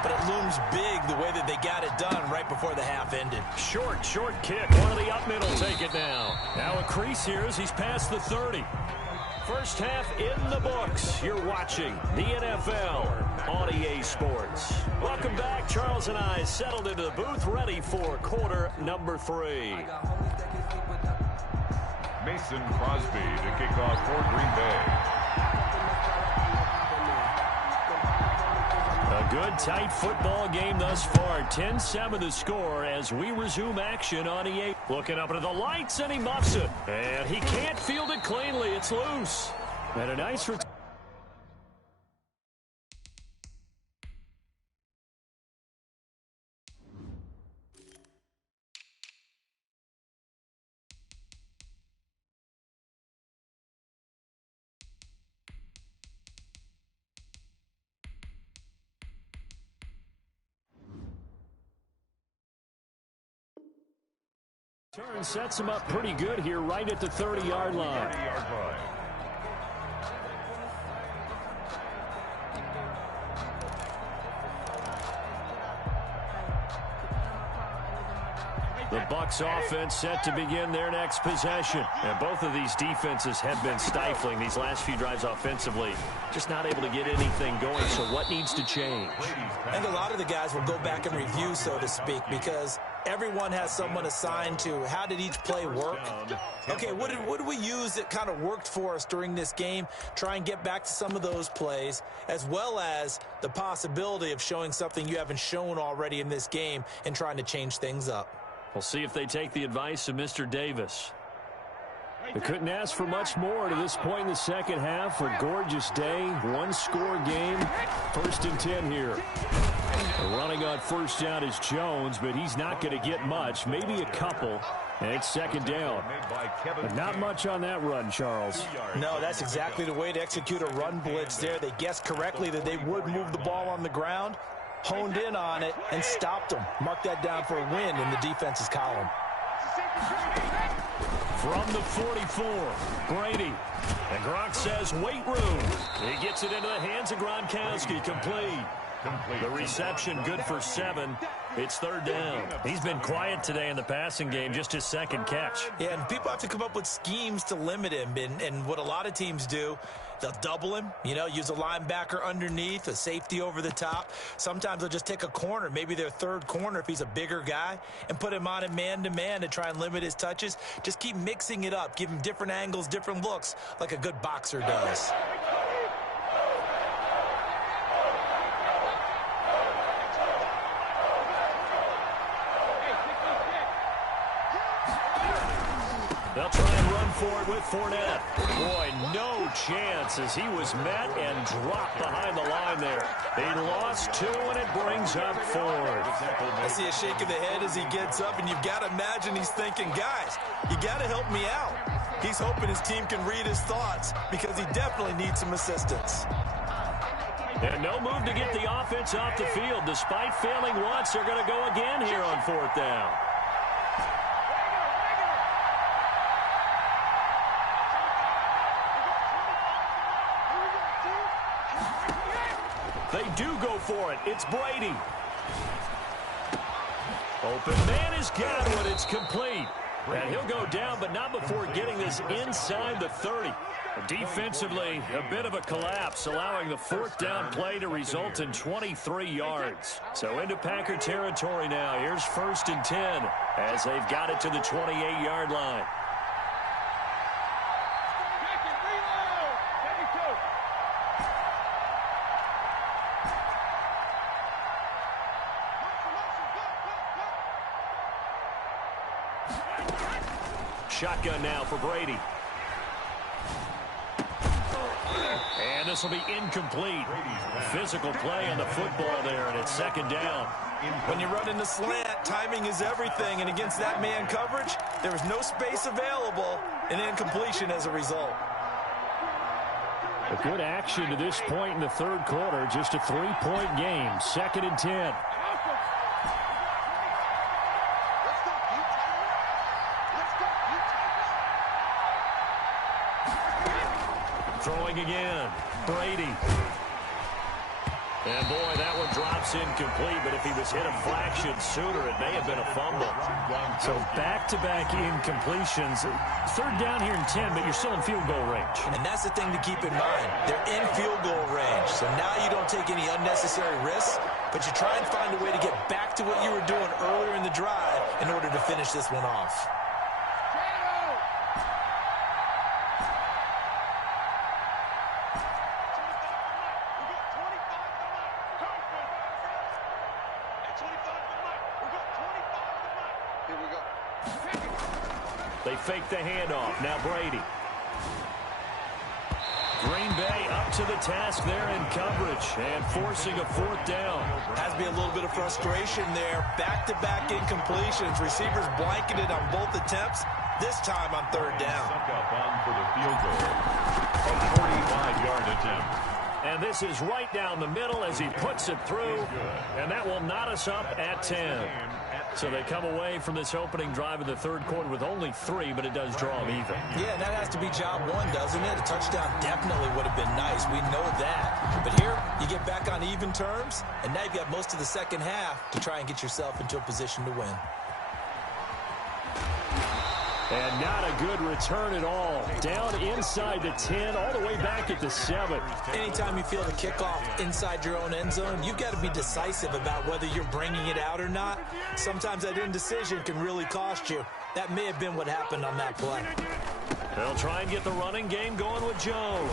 but it looms big the way that they got it done right before the half ended. Short kick. One of the up middle take it down. Now a crease here as he's past the 30. First half in the books. You're watching the NFL on EA Sports. Welcome back. Charles and I settled into the booth, ready for quarter number 3. Mason Crosby to kick off for Green Bay. A good, tight football game thus far. 10-7 the score as we resume action on EA. Looking up into the lights, and he muffs it. And he can't field it cleanly. It's loose. And a nice return. Turn sets him up pretty good here right at the 30-yard line. 30-yard line. The Bucs offense set to begin their next possession. And both of these defenses have been stifling these last few drives offensively. Just not able to get anything going. So what needs to change? I think a lot of the guys will go back and review, so to speak, because everyone has someone assigned to how did each play work. Okay, what did we use that kind of worked for us during this game? Try and get back to some of those plays, as well as the possibility of showing something you haven't shown already in this game and trying to change things up. We'll see if they take the advice of Mr. Davis. They couldn't ask for much more to this point in the second half. A gorgeous day, one-score game. 1st and 10 here. Running on first down is Jones, but he's not going to get much, maybe a couple. And it's 2nd down. But not much on that run, Charles. No, that's exactly the way to execute a run blitz there. They guessed correctly that they would move the ball on the ground, honed in on it, and stopped them. Mark that down for a win in the defense's column. From the 44, Brady. And Gronk says, wait room. He gets it into the hands of Gronkowski, complete. The reception good for 7. It's 3rd down. He's been quiet today in the passing game, just his 2nd catch. Yeah, and people have to come up with schemes to limit him. And what a lot of teams do, they'll double him, use a linebacker underneath, a safety over the top. Sometimes they'll just take a corner, maybe their 3rd corner if he's a bigger guy, and put him on a man-to-man to try and limit his touches. Just keep mixing it up, give him different angles, different looks, like a good boxer does. They'll try and run for it with Fournette. Boy, no chance as he was met and dropped behind the line there. They lost 2, and it brings up 4. I see a shake of the head as he gets up, and you've got to imagine he's thinking, guys, you got to help me out. He's hoping his team can read his thoughts because he definitely needs some assistance. And no move to get the offense off the field. Despite failing once, they're going to go again here on 4th down. They do go for it. It's Brady. Open man is got one. It's complete. And he'll go down, but not before getting this inside the 30. Defensively, a bit of a collapse, allowing the 4th down play to result in 23 yards. So into Packer territory now. Here's 1st and 10 as they've got it to the 28-yard line. Shotgun now for Brady. And this will be incomplete. Physical play on the football there, and it's 2nd down. When you run in the slant, timing is everything, and against that man coverage, there was no space available, and incompletion as a result. A good action to this point in the 3rd quarter, just a 3-point game, 2nd and 10. Throwing again, Brady. And boy, that one drops incomplete, but if he was hit a fraction sooner, it may have been a fumble. So back-to-back incompletions. 3rd down here in 10, but you're still in field goal range. And that's the thing to keep in mind. They're in field goal range, so now you don't take any unnecessary risks, but you try and find a way to get back to what you were doing earlier in the drive in order to finish this one off. They fake the handoff. Now Brady. Green Bay up to the task there in coverage and forcing a 4th down. Has to be a little bit of frustration there. Back-to-back incompletions. Receivers blanketed on both attempts. This time on 3rd down. For the field goal. A 45-yard attempt. And this is right down the middle as he puts it through. And that will knot us up at 10. So they come away from this opening drive in the third quarter with only 3, but it does draw them even. Yeah, that has to be job one, doesn't it? A touchdown definitely would have been nice. We know that. But here, you get back on even terms, and now you've got most of the second half to try and get yourself into a position to win. And not a good return at all. Down inside the 10, all the way back at the 7. Anytime you feel the kickoff inside your own end zone, you've got to be decisive about whether you're bringing it out or not. Sometimes that indecision can really cost you. That may have been what happened on that play. They'll try and get the running game going with Jones.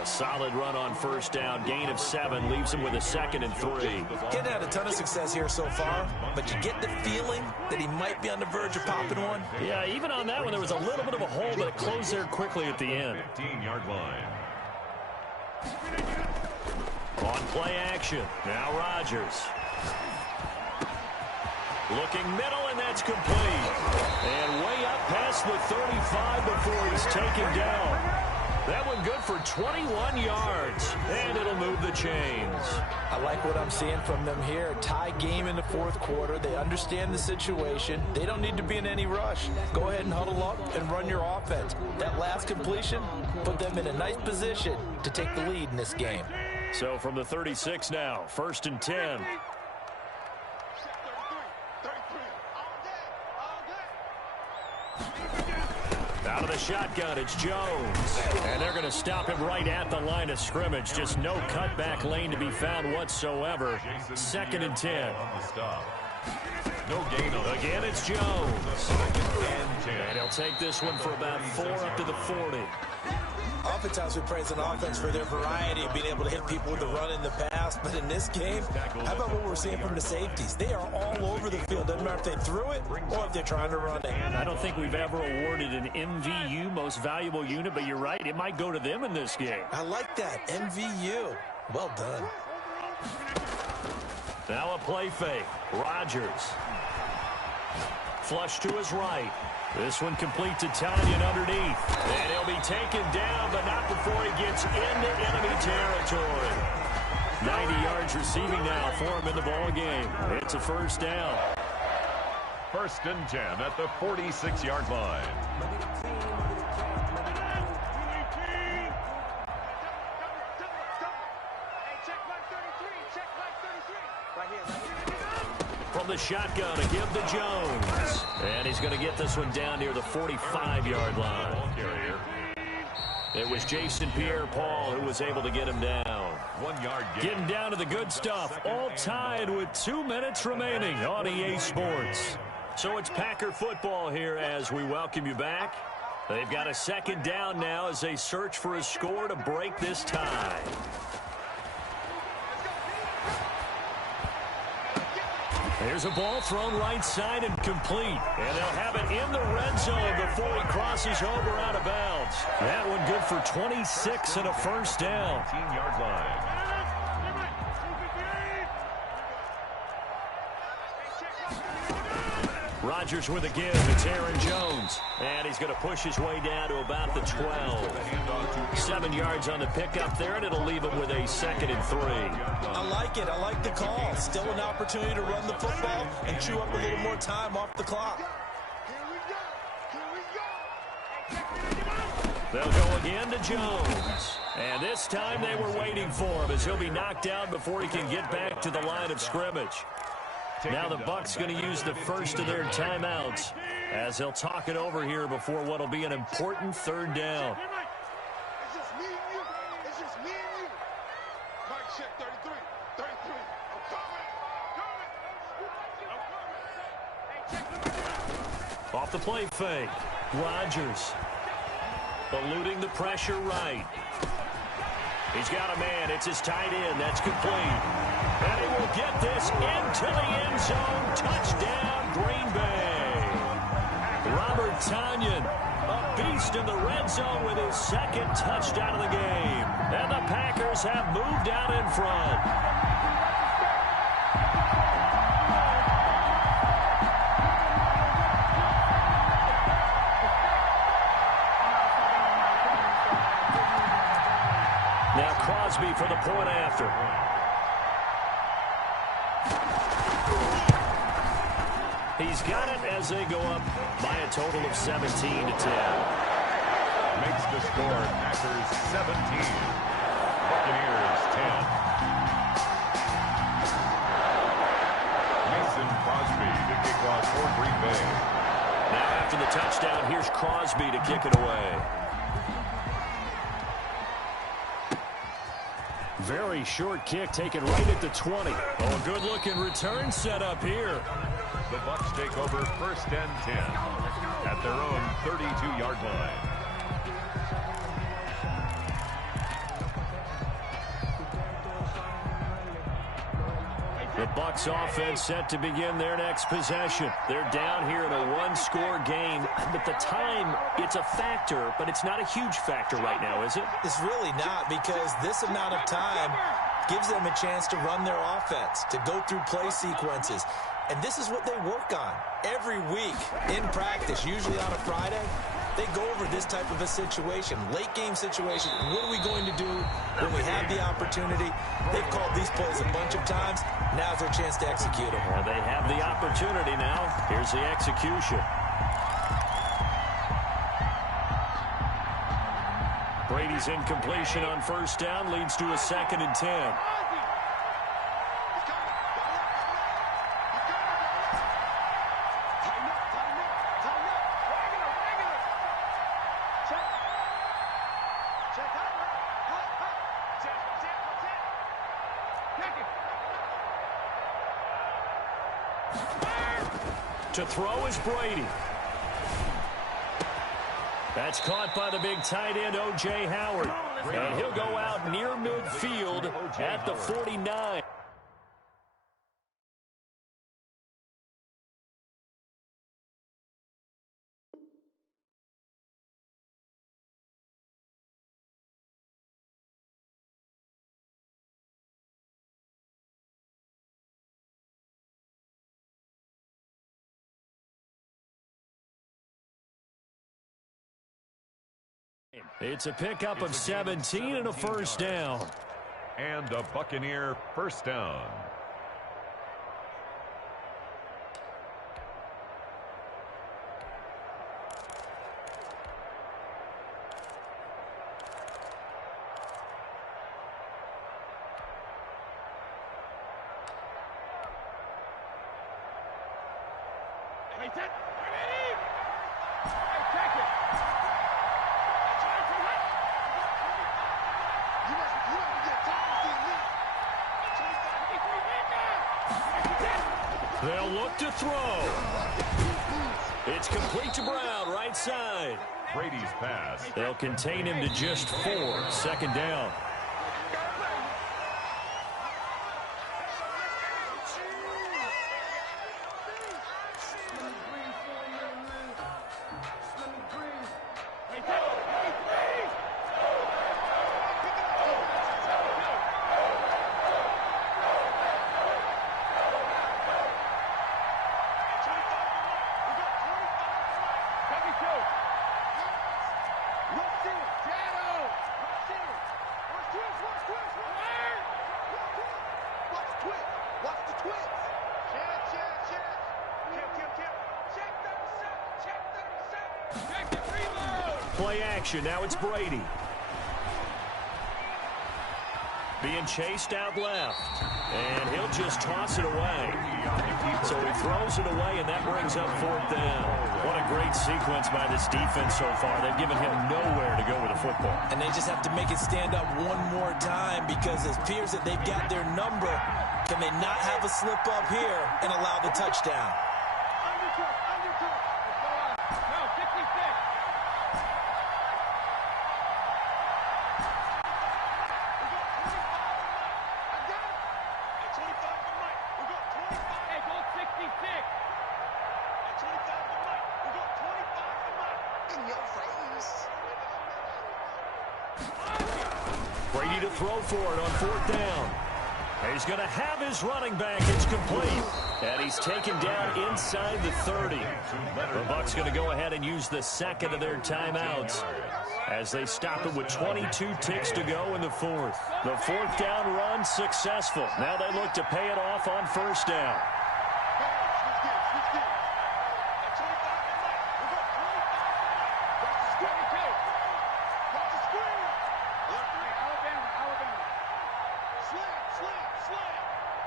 A solid run on first down. Gain of 7 leaves him with a 2nd and 3. Getting had a ton of success here so far, but you get the feeling that he might be on the verge of popping one. Yeah, even on that one, there was a little bit of a hole, but it closed there quickly at the end. 15-yard line. On play action. Now Rodgers. Looking middle, and that's complete. And way up past the 35 before he's taken down. That one good for 21 yards, and it'll move the chains. I like what I'm seeing from them here. Tie game in the fourth quarter. They understand the situation. They don't need to be in any rush. Go ahead and huddle up and run your offense. That last completion put them in a nice position to take the lead in this game. So from the 36 now, 1st and 10. Out of the shotgun, it's Jones. And they're going to stop him right at the line of scrimmage. Just no cutback lane to be found whatsoever. 2nd and 10. No gain on again, it's Jones. And he'll take this one for about 4 up to the 40. Oftentimes we praise an offense for their variety of being able to hit people with the run in the pass, but in this game, how about what we're seeing from the safeties? They are all over the field. Doesn't matter if they threw it or if they're trying to run it. I don't think we've ever awarded an MVU, most valuable unit, but you're right, it might go to them in this game. I like that, MVU. Well done. Now a play fake. Rodgers. Flush to his right. This one complete to Tanyan underneath. And he'll be taken down, but not before he gets into enemy territory. 90 yards receiving now for him in the ball game. It's a 1st down. 1st and 10 at the 46-yard line. From the shotgun to give to Jones. And he's going to get this one down near the 45-yard line. It was Jason Pierre-Paul who was able to get him down. 1 yard gain. Getting down to the good stuff. All tied with 2 minutes remaining on EA Sports. So it's Packer football here as we welcome you back. They've got a 2nd down now as they search for a score to break this tie. There's a ball thrown right side and complete. And they'll have it in the red zone before he crosses over out of bounds. That one good for 26 and a 1st down. 15-yard line. Rodgers with a give. It's Aaron Jones. And he's going to push his way down to about the 12. 7 yards on the pickup there, and it'll leave him with a 2nd and 3. I like it. I like the call. Still an opportunity to run the football and chew up a little more time off the clock. They'll go again to Jones. And this time they were waiting for him as he'll be knocked down before he can get back to the line of scrimmage. Now the Bucs going to use the first of their timeouts as they'll talk it over here before what will be an important 3rd down. Off the play fake. Rodgers eluding the pressure right. He's got a man. It's his tight end. That's complete. And he will get this into the end zone. Touchdown, Green Bay. Robert Tanyan, a beast in the red zone with his 2nd touchdown of the game. And the Packers have moved out in front. Now Crosby for the point after. He's got it as they go up by a total of 17-10. Makes the score Packers 17, Buccaneers 10. Mason Crosby to kick off for Green Bay. Now after the touchdown, here's Crosby to kick it away. Very short kick taken right at the 20. Oh, a good-looking return set up here. The Bucs take over 1st and 10 at their own 32-yard line. The Bucs offense set to begin their next possession. They're down here in a one-score game, but the time, it's a factor, but it's not a huge factor right now, is it? It's really not, because this amount of time gives them a chance to run their offense, to go through play sequences. And this is what they work on every week in practice, usually on a Friday. They go over this type of a situation, late game situation. What are we going to do when we have the opportunity? They've called these plays a bunch of times. Now's their chance to execute them. Well, they have the opportunity now. Here's the execution. Brady's incompletion on 1st down leads to a 2nd and 10. To throw is Brady. That's caught by the big tight end, O.J. Howard. And he'll go out near midfield at the 49. It's a pickup of 17 and a 1st down. And a Buccaneer 1st down. They'll look to throw. It's complete to Brown, right side. Brady's pass. They'll contain him to just 4. 2nd down. Play action. Now it's Brady. Being chased out left. And he'll just toss it away. So he throws it away, and that brings up 4th down. What a great sequence by this defense so far. They've given him nowhere to go with the football. And they just have to make it stand up one more time, because it appears that they've got their number. Can they not have a slip up here and allow the touchdown? Brady to throw for it on 4th down. He's going to have his running back. It's complete. And he's taken down inside the 30. The Bucs going to go ahead and use the 2nd of their timeouts as they stop it with 22 ticks to go in the 4th. The 4th down run successful. Now they look to pay it off on 1st down.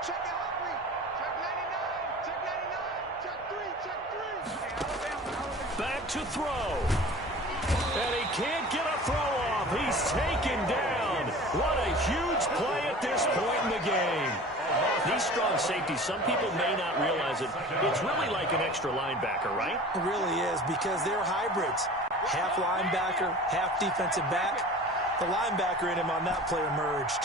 Check it, Humphrey. Check 99. Check 99. Check 3. Check 3. Back to throw. And he can't get a throw off. He's taken down. What a huge play at this point in the game. These strong safeties, some people may not realize it. It's really like an extra linebacker, right? It really is, because they're hybrids. Half linebacker, half defensive back. The linebacker in him on that play emerged.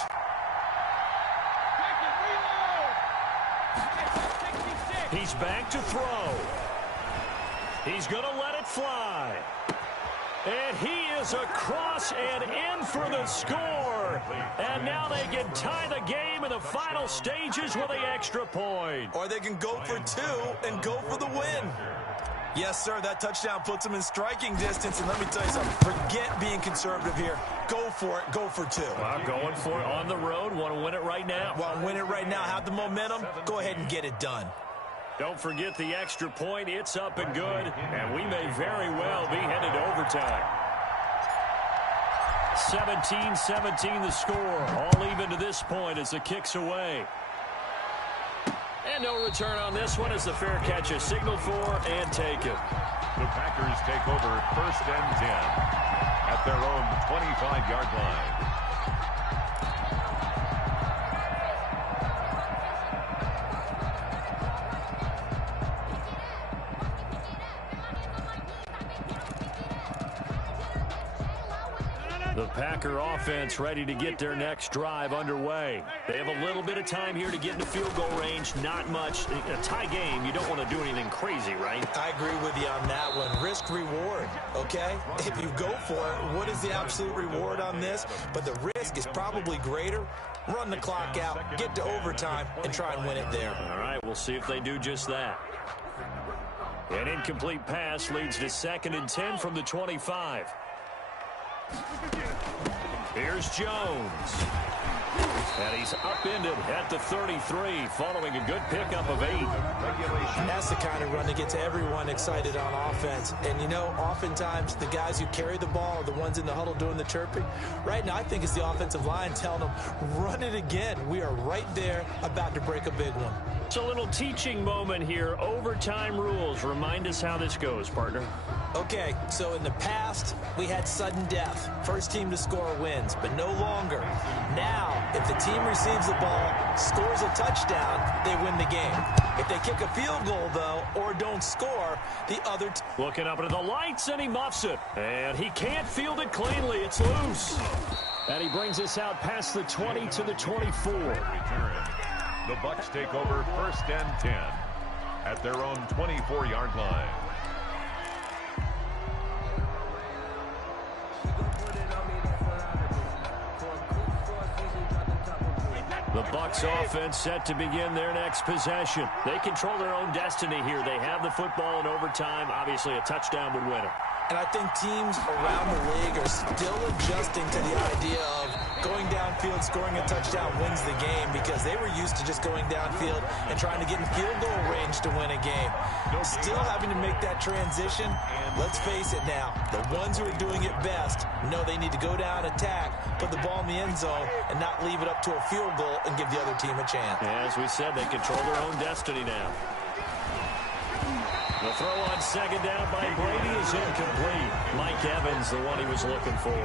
He's back to throw. He's going to let it fly. And he is across and in for the score. And now they can tie the game in the final stages with the extra point. Or they can go for 2 and go for the win. Yes, sir, that touchdown puts them in striking distance. And let me tell you something, forget being conservative here. Go for it, go for 2. Well, going for it on the road. Want to win it right now. Want to win it right now, have the momentum, go ahead and get it done. Don't forget the extra point. It's up and good, and we may very well be headed to overtime. 17-17 the score. All even to this point as the kick's away. And no return on this one as the fair catch is signaled for and taken. The Packers take over 1st and 10 at their own 25-yard line. The Packer offense ready to get their next drive underway. They have a little bit of time here to get into field goal range. Not much. In a tie game, you don't want to do anything crazy, right? I agree with you on that one. Risk reward, okay? If you go for it, what is the absolute reward on this? But the risk is probably greater. Run the clock out, get to overtime, and try and win it there. All right, we'll see if they do just that. An incomplete pass leads to 2nd and 10 from the 25. Here's Jones. And he's upended at the 33 following a good pickup of 8. That's the kind of run that gets everyone excited on offense. And, you know, oftentimes the guys who carry the ball are the ones in the huddle doing the chirping. Right now, I think it's the offensive line telling them, run it again. We are right there about to break a big one. It's a little teaching moment here. Overtime rules. Remind us how this goes, partner. Okay, so in the past, we had sudden death. First team to score wins, but no longer. Now, if the team receives the ball, scores a touchdown, they win the game. If they kick a field goal, though, or don't score, the other team... Looking up into the lights, and he muffs it. And he can't field it cleanly. It's loose. And he brings us out past the 20 to the 24. The Bucs take over 1st and 10 at their own 24-yard line. The Bucs offense set to begin their next possession. They control their own destiny here. They have the football in overtime. Obviously, a touchdown would win it. And I think teams around the league are still adjusting to the idea of going downfield, scoring a touchdown wins the game, because they were used to just going downfield and trying to get in field goal range to win a game. Still having to make that transition. Let's face it now, the ones who are doing it best know they need to go down, attack, put the ball in the end zone, and not leave it up to a field goal and give the other team a chance. Yeah, as we said, they control their own destiny now. The throw on 2nd down by Brady is incomplete. Mike Evans, the one he was looking for.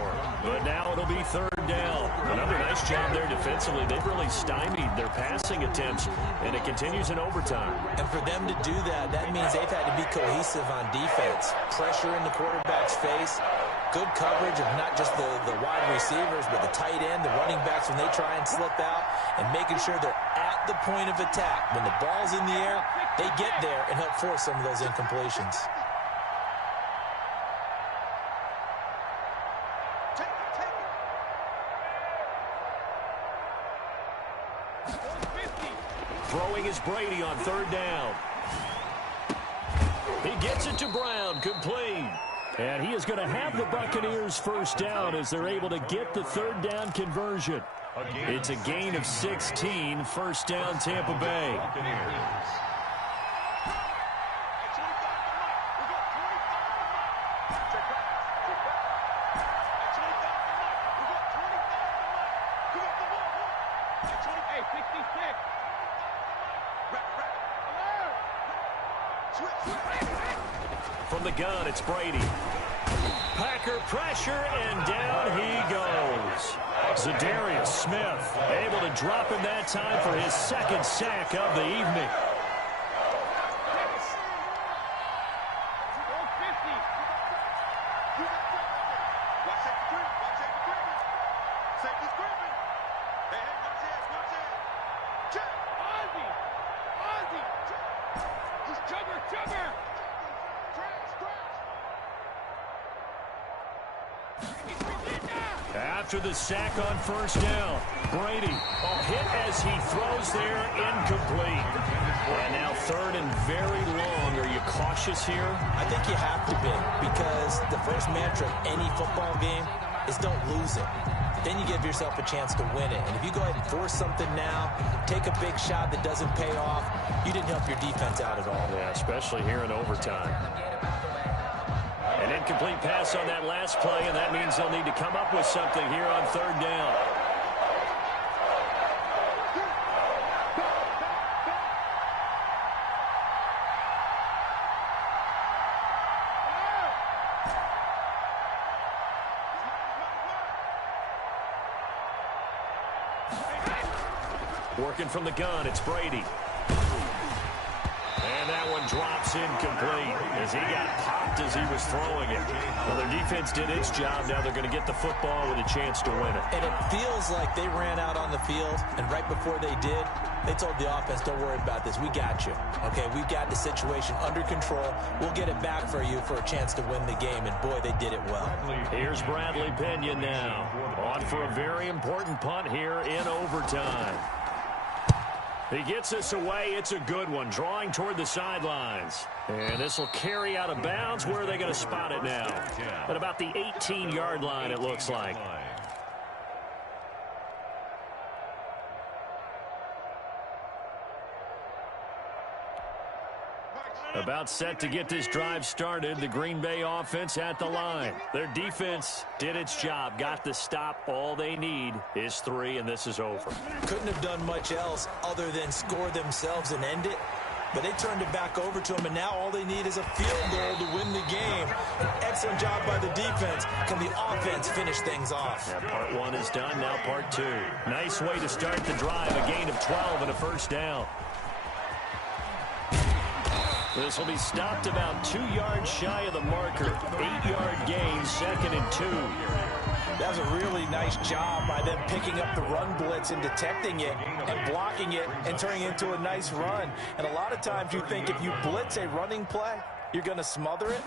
But now it'll be 3rd down. Another nice job there defensively. They've really stymied their passing attempts, and it continues in overtime. And for them to do that, that means they've had to be cohesive on defense. Pressure in the quarterback's face. Good coverage of not just the wide receivers, but the tight end, the running backs when they try and slip out, and making sure they're at the point of attack. When the ball's in the air, they get there and help force some of those incompletions. Throwing is Brady on 3rd down. He gets it to Brown, complete. And he is going to have the Buccaneers 1st down as they're able to get the 3rd down conversion. It's a gain of 16, 1st down Tampa Bay. From the gun, it's Brady. Packer pressure, and down he goes. Zadarius Smith able to drop him that time for his second sack of the evening. After the sack on first down, Brady hit as he throws there, incomplete. And now third and very long. Are you cautious here? I think you have to be, because the first mantra of any football game is don't lose it. Then you give yourself a chance to win it. And if you go ahead and force something now, take a big shot that doesn't pay off, you didn't help your defense out at all. Yeah, especially here in overtime. An incomplete pass on that last play, and that means they'll need to come up with something here on third down. Working from the gun, it's Brady. And that one drops incomplete as he got popped as he was throwing it. Well, their defense did its job. Now they're going to get the football with a chance to win it. And it feels like they ran out on the field, and right before they did, they told the offense, don't worry about this. We got you. Okay, we've got the situation under control. We'll get it back for you for a chance to win the game. And, boy, they did it well. Here's Bradley Pinion now. On for a very important punt here in overtime. He gets this away. It's a good one. Drawing toward the sidelines. And this will carry out of bounds. Where are they going to spot it now? At about the 18-yard line, it looks like. About set to get this drive started. The Green Bay offense at the line. Their defense did its job. Got the stop. All they need is 3, and this is over. Couldn't have done much else other than score themselves and end it. But they turned it back over to them, and now all they need is a field goal to win the game. An excellent job by the defense. Can the offense finish things off? Yeah, part 1 is done. Now part 2. Nice way to start the drive. A gain of 12 and a first down. This will be stopped about 2 yards shy of the marker. 8-yard gain, 2nd and 2. That was a really nice job by them picking up the run blitz and detecting it and blocking it and turning it into a nice run. And a lot of times you think if you blitz a running play, you're going to smother it.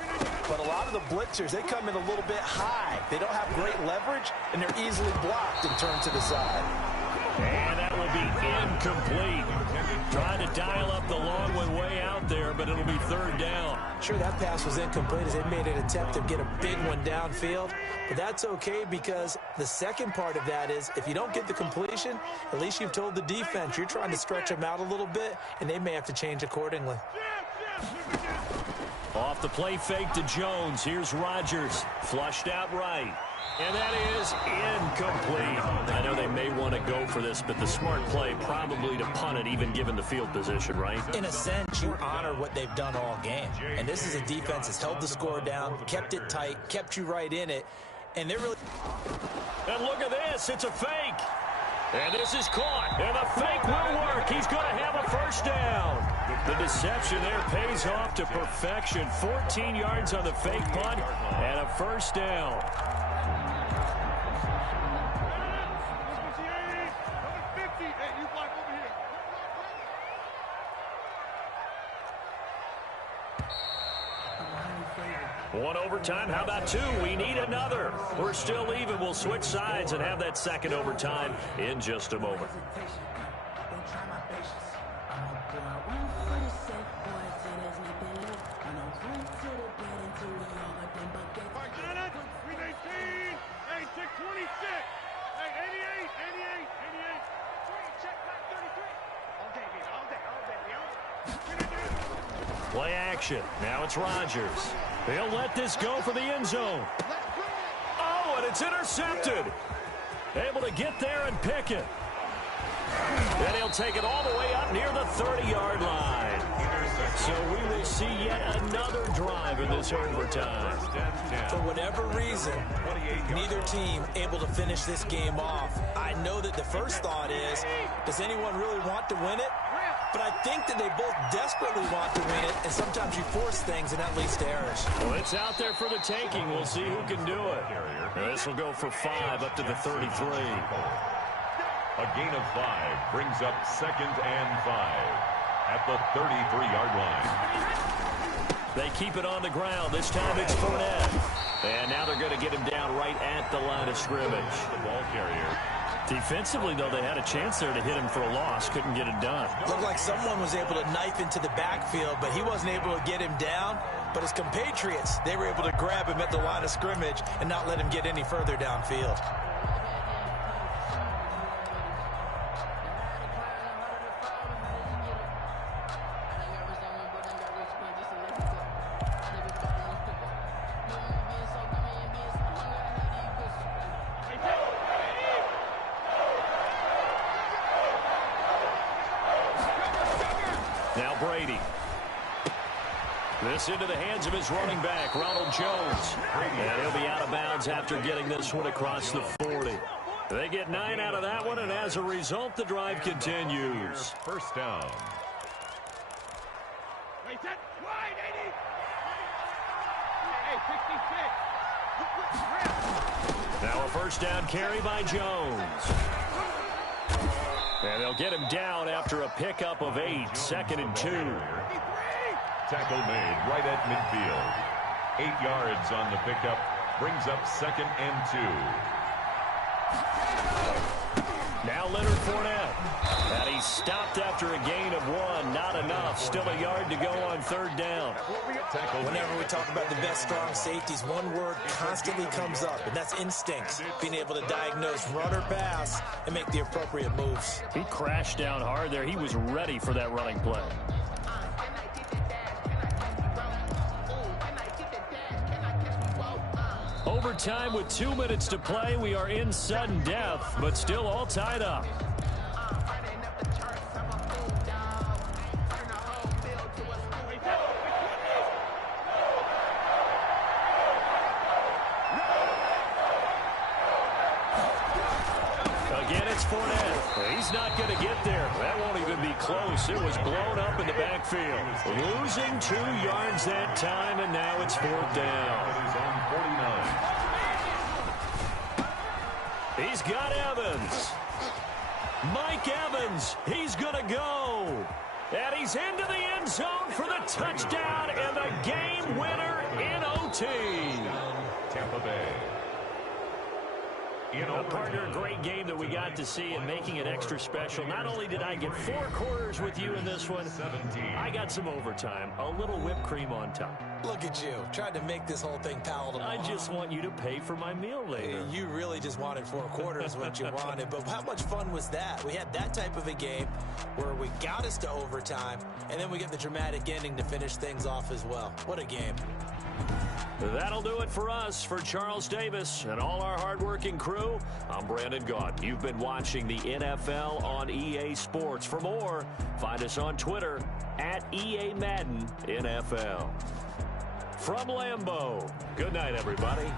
But a lot of the blitzers, they come in a little bit high. They don't have great leverage, and they're easily blocked and turned to the side. And that will be incomplete. Trying to dial up the long one way out there, but it'll be third down. Sure, that pass was incomplete as they made an attempt to get a big one downfield. But that's okay, because the second part of that is if you don't get the completion, at least you've told the defense you're trying to stretch them out a little bit, and they may have to change accordingly. Off the play fake to Jones. Here's Rodgers. Flushed out right. And that is incomplete. I know they may want to go for this, but the smart play probably to punt it, even given the field position, right? In a sense, you honor what they've done all game. And this is a defense that's held the score down, kept it tight, kept you right in it. And they're really... And look at this. It's a fake. And this is caught. And the fake will work. He's going to have a first down. The deception there pays off to perfection. 14 yards on the fake punt and a first down. One overtime. How about 2? We need another. We're still even. We'll switch sides and have that second overtime in just a moment. Play action. Now it's Rodgers. He'll let this go for the end zone. Oh, and it's intercepted. Able to get there and pick it. And he'll take it all the way up near the 30-yard line. So we will see yet another drive in this overtime. For whatever reason, neither team able to finish this game off. I know that the first thought is, does anyone really want to win it? But I think that they both desperately want to win it, and sometimes you force things, and that leads to errors. Well, it's out there for the taking. We'll see who can do it. This will go for 5 up to the 33. A gain of 5 brings up 2nd and 5 at the 33-yard line. They keep it on the ground. This time it's Fournette. And now they're going to get him down right at the line of scrimmage. The ball carrier. Defensively, though, they had a chance there to hit him for a loss. Couldn't get it done. Looked like someone was able to knife into the backfield, but he wasn't able to get him down. But his compatriots, they were able to grab him at the line of scrimmage and not let him get any further downfield. Now Brady. This into the hands of his running back, Ronald Jones. And he'll be out of bounds after getting this one across the 40. They get 9 out of that one, and as a result, the drive continues. First down. Now a first down carry by Jones. And they'll get him down after a pickup of 8, 2nd and 2. Tackle made right at midfield. 8 yards on the pickup. Brings up 2nd and 2. Now Leonard Fournette. And he's stopped after a gain of 1. Not enough. Still a yard to go on 3rd down. Whenever we talk about the best strong safeties, one word constantly comes up, and that's instincts. Being able to diagnose run or pass and make the appropriate moves. He crashed down hard there. He was ready for that running play. Overtime with 2 minutes to play. We are in sudden death, but still all tied up. Again, it's Fournette. He's not going to get there. That won't even be close. It was blown up in the backfield. Losing 2 yards that time, and now it's 4th down. It is on 49. He's got Evans. Mike Evans. He's going to go. And he's into the end zone for the touchdown and the game winner in OT. Tampa Bay. Partner, a great game that we got to see and making it extra special. Not only did I get 4 quarters with you in this one, I got some overtime, a little whipped cream on top. Look at you, tried to make this whole thing palatable. I just want you to pay for my meal later. You really just wanted 4 quarters what you wanted, but how much fun was that? We had that type of a game where we got us to overtime, and then we get the dramatic ending to finish things off as well. What a game. That'll do it for us. For Charles Davis and all our hardworking crew, I'm Brandon Gaudin. You've been watching the NFL on EA Sports. For more, find us on Twitter at EA Madden NFL. From Lambeau, good night, everybody.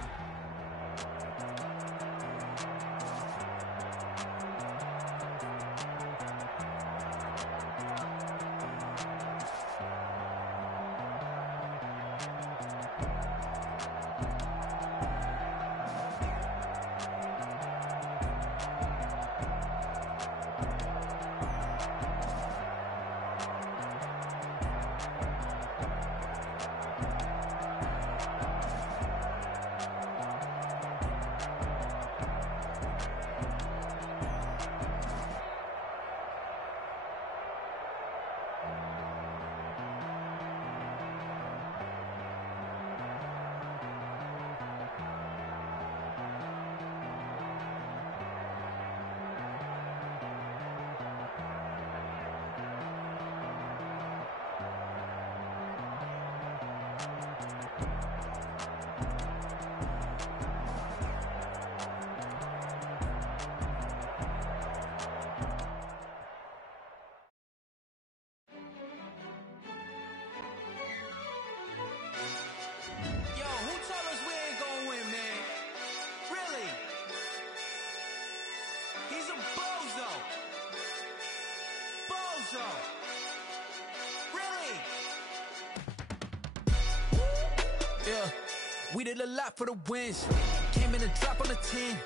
We did a lot for the wins. Came in a drop on the 10.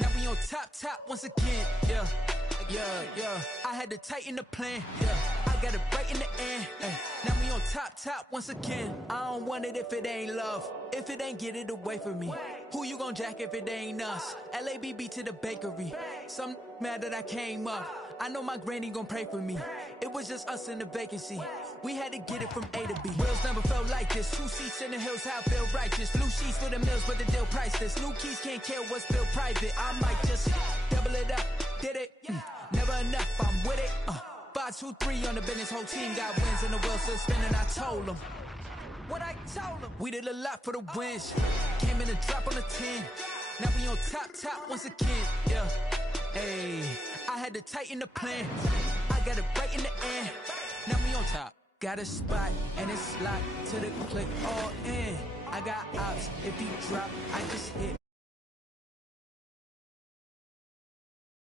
Now we on top once again. Yeah. I had to tighten the plan. Yeah. I got it right in the end. Now we on top once again. I don't want it if it ain't love. If it ain't, get it away from me. Who you gon' jack if it ain't us? LABB to the bakery. Some mad that I came up. I know my granny gon' pray for me. It was just us in the vacancy. We had to get it from A to B. Wheels never felt like this. 2 seats in the hills, how I feel righteous. Blue sheets for the mills, but the deal priceless. New keys can't care what's still private. I might just double it up. Did it? Never enough, I'm with it. 5, 2, 3 on the business. Whole team got wins and the wheels still spinning. I told them what I told them. We did a lot for the wins. Came in a drop on the 10. Now we on top once again. Yeah. Hey, I had to tighten the plan. I got it right in the end. Now we on top. Got a spot and it's locked to the click all in. I got ops. If he drop, I just hit.